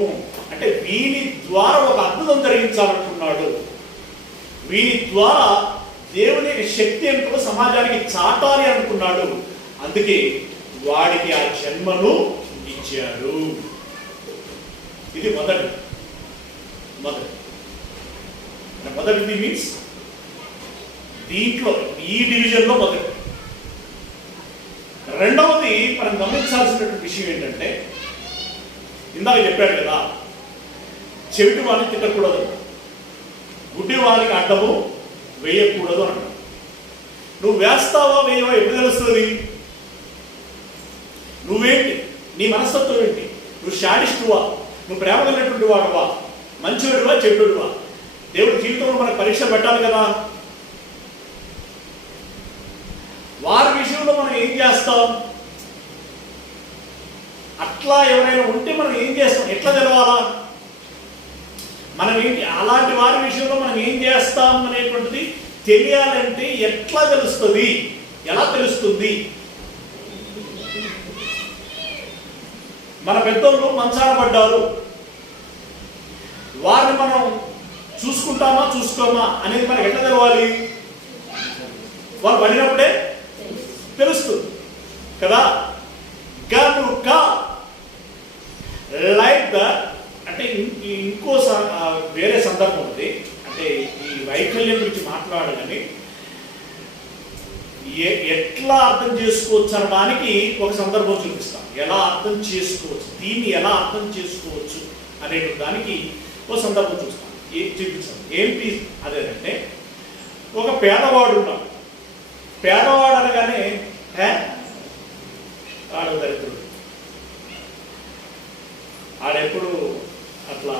అంటే వీని ద్వారా ఒక అద్భుతం జరిగించాలనుకున్నాడు. వీని ద్వారా దేవుని శక్తి ఎంతో సమాజానికి చాటాలి అనుకున్నాడు. అందుకే వాడికి ఆ జన్మను ఇచ్చాడు. ఇది మొదటిది మీన్స్ దీంట్లో ఈ డివిజన్లో మొదటి. రెండవది మనం గమనించాల్సినటువంటి విషయం ఏంటంటే, ఇందాక చెప్పాడు కదా, చెవిటి వాడిని తిట్టకూడదు, గుడ్డి వాడికి అడ్డము వేయకూడదు అన్నాడు. నువ్వు వేస్తావా వేయవా ఎప్పుడు తెలుస్తుంది? నువ్వేంటి, నీ మనస్తత్వం ఏంటి? నువ్వు శాడిస్టువా, నువ్వు ప్రేమ కలిగినటువంటి వాడువా, మంచివాడువా, చెడ్డువా? దేవుడి జీవితంలో మనకు పరీక్ష పెట్టాలి కదా. వారి విషయంలో మనం ఏం చేస్తాం? అట్లా ఎవరైనా ఉంటే మనం ఏం చేస్తాం? ఎట్లా తెలవాలా? మనం ఏంటి, అలాంటి వారి విషయంలో మనం ఏం చేస్తాం అనేటువంటిది తెలియాలంటే ఎట్లా తెలుస్తుంది? ఎలా తెలుస్తుంది? మన పెద్దోళ్ళు మంచాన పడ్డారు, వారిని మనం చూసుకుంటామా చూసుకోమా అనేది మనకి ఎట్లా తెలవాలి? వాళ్ళు పడినప్పుడే తెలుస్తుంది కదా. కనుక లైక్ ద అంటే ఇంకో వేరే సందర్భం ఉంది. అంటే ఈ వైకల్యం గురించి మాట్లాడాలని ఎట్లా అర్థం చేసుకోవచ్చు అనడానికి ఒక సందర్భం చూపిస్తాం. ఎలా అర్థం చేసుకోవచ్చు, దీన్ని ఎలా అర్థం చేసుకోవచ్చు అనే దానికి ఒక సందర్భం చూపిస్తాం. ఏంటి అదేనంటే, ఒక పేదవాడు ఉన్నాడు. పేదవాడు అనగానే ఆడు దరిద్రుడు, ఆడెప్పుడు అట్లా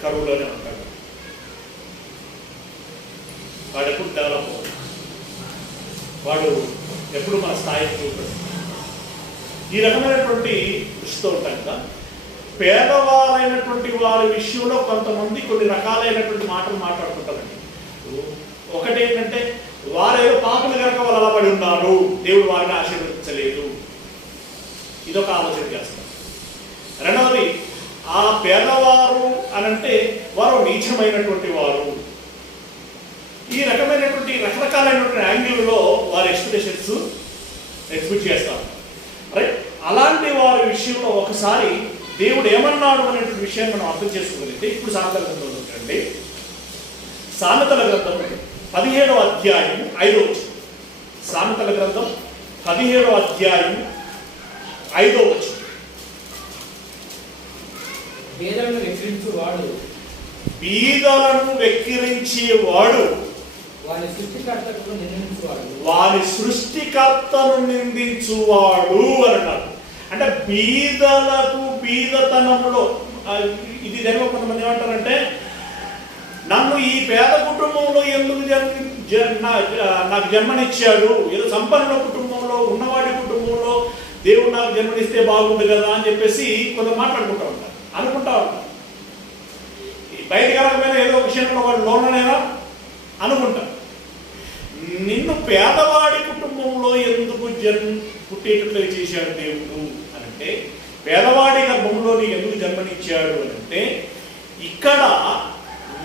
కరువులోనే ఉంటాడు, వాడెప్పుడు డెవలప్ అవుతాడు, వాడు ఎప్పుడు మన స్థాయికి చూపడు. ఈ రకమైనటువంటి దృష్టితో ఉంటాం కదా. పేదవారైనటువంటి వారి విషయంలో కొంతమంది కొన్ని రకాలైనటువంటి మాటలు మాట్లాడుకుంటారండి. ఒకటి ఏంటంటే, వారేదో పాపలు కనుక వాళ్ళు అలా పడి ఉన్నారు, దేవుడు వారిని ఆశీర్వదించలేదు, ఇదొక ఆలోచన చేస్తారు. రెండవది, ఆ పేదవారు అనంటే వారు నీచమైనటువంటి వారు. ఈ రకమైనటువంటి రకరకాలైనటువంటి యాంగిల్లో వారి ఎక్స్పెక్టేషన్స్ ఎగ్జిబిట్ చేస్తారు. రైట్, అలాంటి వారి విషయంలో ఒకసారి దేవుడు ఏమన్నాడు అనేటువంటి విషయాన్ని మనం అర్థం చేసుకోగలిగితే, ఇప్పుడు సామెతల గ్రంథంలో చూడండి. సామెతల గ్రంథం 17వ అధ్యాయం 5వ వచనం. 17వ అధ్యాయం 5వ వచనం. పేదలను వెక్కిరించువాడు బీదలను వెక్కిరించేవాడు వారి సృష్టికర్తకు నిందించువాడు. వారి సృష్టికర్తను నిందించువాడు అన్నాడు. అంటే బీదలకు బీదతనంలో ఇది జరిగే కొంతమంది ఏమంటారంటే, నన్ను ఈ పేద కుటుంబంలో ఎందుకు నాకు జన్మనిచ్చాడు, ఏదో సంపన్న కుటుంబంలో ఉన్నవాడి కుటుంబంలో దేవుడు నాకు జన్మనిస్తే బాగుంది కదా అని చెప్పేసి కొంత మాట్లాడుకుంటూ ఉంటారు, అనుకుంటా ఉంటారు. బయటికి రకమైన ఏదో ఒక విషయంలో వాడు లోనైనా అనుకుంటారు. నిన్ను పేదవాడి కుటుంబంలో ఎందుకు పుట్టేటట్లు చేశాడు దేవుడు అని అంటే, పేదవాడి గర్భంలో నీకు ఎందుకు జన్మనిచ్చాడు అని అంటే, ఇక్కడ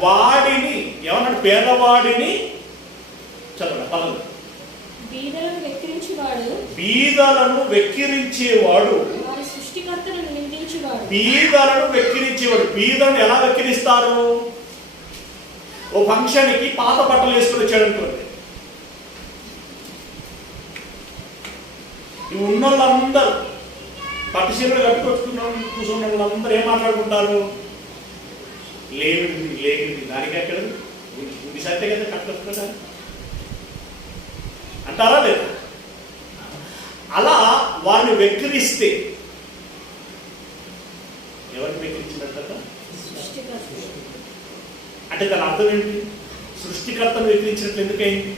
వాడిని ఏమన్నాడు, పేదవాడిని చదవండి పదం. బీదలను వెక్కిరించేవాడు బీదలను వెక్కిరించేవాడు వారి సృష్టికర్తను నిందించేవాడు. బీదలను వెక్కిరించేవాడు. బీదలను ఎలా వెక్కిరిస్తారు? ఓ ఫంక్షన్కి పాత బట్టలు వేసుకుని వచ్చాడు అనుకోండి, ఇవి ఉన్న వాళ్ళందరూ పట్టు చీరలు కట్టుకొచ్చుకున్న కూర్చున్న వాళ్ళందరూ ఏం మాట్లాడుకుంటారు? లేనిది దానికి ఎక్కడ ఇది సత్తే కదా కట్టుకొచ్చుకుంటా అంటారా లేదు? అలా వారిని వెక్కిరిస్తే ఎవరిని వెక్కిరించినట్ట? అంటే దాని అర్థం ఏంటి? సృష్టికర్తను వెక్కిరించినట్లు ఎందుకైంది?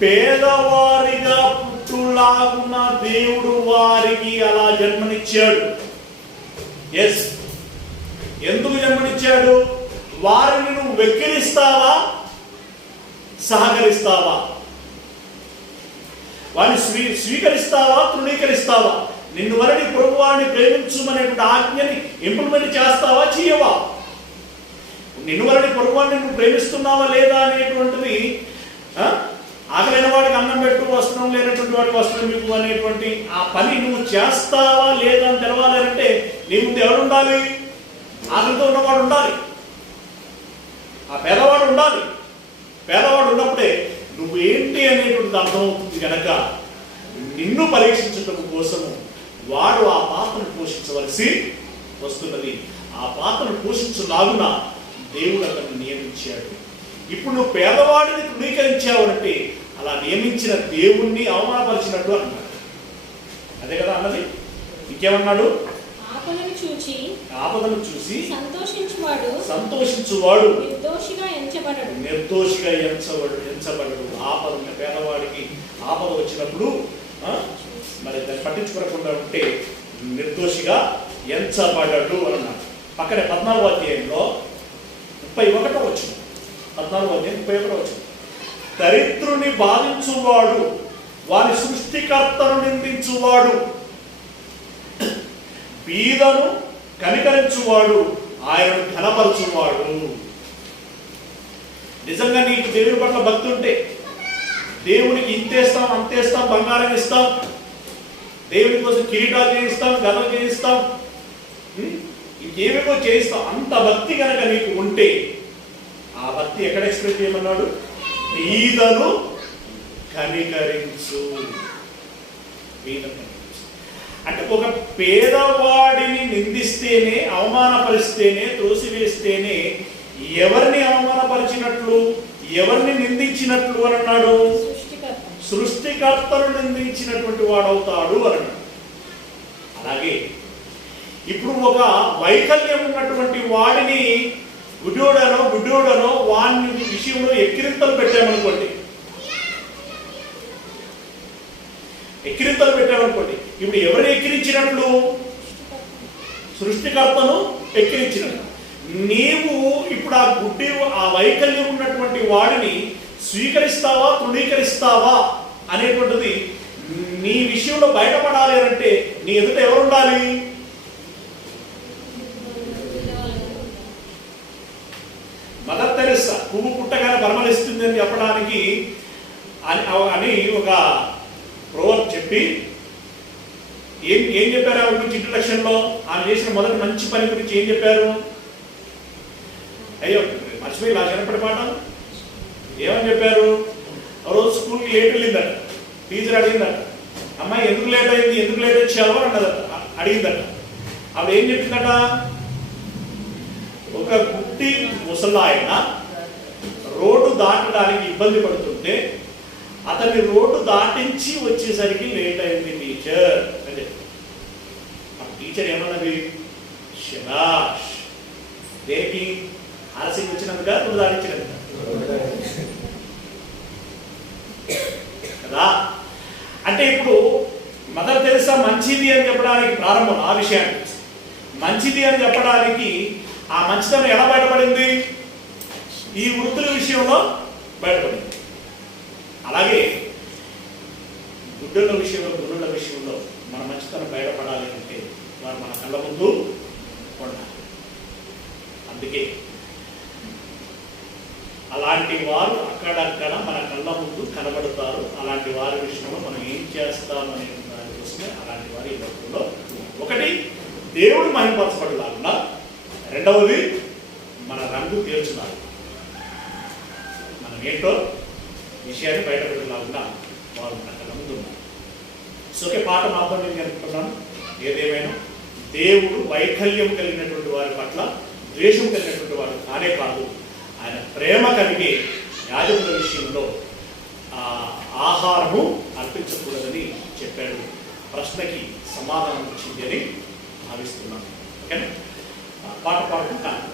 పేదవారిగా పుట్టులాగున్న దేవుడు వారికి అలా జన్మనిచ్చాడు. ఎస్, ఎందుకు జన్మనిచ్చాడు? వారిని నువ్వు వెక్కిరిస్తావా, సహకరిస్తావా? వారిని స్వీకరిస్తావా, తృణీకరిస్తావా? నిన్ను వలని పొరుగు వారిని ప్రేమించుమనేటువంటి ఆజ్ఞని ఇంప్లిమెంట్ చేస్తావా, చేయవా? నిన్ను వలని పొరుగు వారిని నువ్వు ప్రేమిస్తున్నావా లేదా అనేటువంటిది, ఆకలైన వాడికి అన్నం పెట్టు, వస్త్రం లేనటువంటి వాడికి వస్త్రం ఇవ్వు అనేటువంటి ఆ పని నువ్వు చేస్తావా లేదా అని తెలవాలంటే నీ ముందు ఎవరు ఉండాలి? ఆకలితో ఉన్నవాడు ఉండాలి, ఆ పేదవాడు ఉండాలి. పేదవాడు ఉన్నప్పుడే నువ్వు ఏంటి అనేటువంటిది అర్థమవుతుంది. కనుక నిన్ను పరీక్షించడం కోసము వాడు ఆ పాత్రను పోషించవలసి వస్తున్నది. ఆ పాత్రను పోషించులాగున దేవుడు అతన్ని నియమించాడు. ఇప్పుడు నువ్వు పేదవాడిని తృణీకరించావంటే అలా నియమించిన దేవుణ్ణి అవమానపరిచినట్టు అన్నాడు. అదే కదా అన్నది. ఇంకేమన్నాడు? ఆపదను చూసి సంతోషించువాడు నిర్దోషిగా ఎంచబడడు. ఆపద పేదవాడికి ఆపద వచ్చినప్పుడు మరి దాన్ని పట్టించుకోకుండా ఉంటే నిర్దోషిగా ఎంచబడడు అన్నాడు. పక్కనే 14వ అధ్యాయంలో 31వ వచనం, 14వ అధ్యాయం 31వ వచనం. దరిద్రుని బాధించువాడు వారి సృష్టికర్తను నిందించువాడు, బీదను కనికరించువాడు ఆయనను ఘనపరచువాడు. నిజంగా నీకు దేవుని పట్ల భక్తి ఉంటే, దేవునికి ఇంతేస్తాం అంతేస్తాం, బంగారం ఇస్తాం, దేవుని కోసం కిరీటాలు చేయిస్తాం, గదలు చేయిస్తాం, ఇంకేమేమో చేయిస్తాం, అంత భక్తి కనుక నీకు ఉంటే ఆ భక్తి ఎక్కడ ఎక్స్ప్రెస్ చేయమన్నాడు? బీదను కనికరించు. అంటే ఒక పేదవాడిని నిందిస్తేనే, అవమానపరిస్తేనే, త్రోసివేస్తేనే ఎవరిని అవమానపరిచినట్లు, ఎవరిని నిందించినట్లు అని అన్నాడు? సృష్టికర్తను నిందించినటువంటి వాడవుతాడు అని అన్నాడు. అలాగే ఇప్పుడు ఒక వైకల్యం ఉన్నటువంటి వాడిని గుడ్డోడనో వాని విషయంలో ఎక్కిరింతలు పెట్టామనుకోండి, ఇప్పుడు ఎవరిని ఎక్కిరించినట్లు? సృష్టికర్తను ఎక్కిరించినట్లు. నీవు ఇప్పుడు ఆ వైకల్యం ఉన్నటువంటి వాడిని స్వీకరిస్తావా, తృణీకరిస్తావా అనేటువంటిది నీ విషయంలో బయటపడాలి అంటే నీ ఎదుట ఎవరు ఉండాలి? మదర్ తెరెస్సా పువ్వు పుట్టగానే పరిమళిస్తుంది అని చెప్పడానికి అని ఒక ప్రోవర్బ్ చెప్పి ఏం చెప్పారు ఆవిడ గురించి ఇంట్రడక్షన్లో? ఆమె చేసిన మొదటి మంచి పని గురించి ఏం చెప్పారు? అయ్యో మర్చిపోయి నా చిన్నప్పటి మాట ఏమని చెప్పారు? ఆ రోజు స్కూల్కి లేట్ వెళ్ళిందట. టీచర్ అడిగిందట, అమ్మాయి ఎందుకు లేట్ అయింది, ఎందుకు లేట్ వచ్చావు అని అన్నదట, అడిగిందట. ఆవిడ ఏం చెప్పిందట, ఒక గుడ్డి ముసలాయన రోడ్డు దాటడానికి ఇబ్బంది పడుతుంటే అతన్ని రోడ్డు దాటించి వచ్చేసరికి లేట్ అయింది టీచర్ అని చెప్పి. ఆ టీచర్ ఏమన్నది, శబాష్, దేనికి ఆలస్యం వచ్చినందుక రోడ్డు దాటించినందుక కదా. అంటే ఇప్పుడు మదర్ తెరెసా మంచిది అని చెప్పడానికి ప్రారంభం, ఆ విషయాన్ని మంచిది అని చెప్పడానికి ఆ మంచితనం ఎలా బయటపడింది, ఈ వృత్తుల విషయంలో బయటపడింది. అలాగే గుడ్డల విషయంలో, గురుల విషయంలో మన మంచితనం బయటపడాలి అంటే వారు మన కళ్ళ ముందు ఉండాలి. అందుకే అలాంటి వారు అక్కడక్కడ మన కళ్ళ ముందు కనబడతారు. అలాంటి వారి విషయంలో మనం ఏం చేస్తామనే దానికోసమే అలాంటి వారి భక్తుల్లో ఒకటి దేవుడు మహిమపరచబడలాగున్నా, రెండవది మన రంగు తీర్చున్నారు, మనం ఏంటో విషయాన్ని బయటపెట్టలాగున్నా వారు మన కళ్ళ ముందు ఉన్నారు. సోకే పాట మాత్రం నేను చెప్తున్నాను. ఏదేమైనా దేవుడు వైకల్యం కలిగినటువంటి వారి పట్ల ద్వేషం కలిగినటువంటి వారు కానే కాదు, ఆయన ప్రేమ కలిగే యాజకుల విషయంలో ఆహారము అర్పించకూడదని చెప్పాడు. ప్రశ్నకి సమాధానం వచ్చింది అని భావిస్తున్నాను. ఓకేనా, పాట పాడుకుంటాను.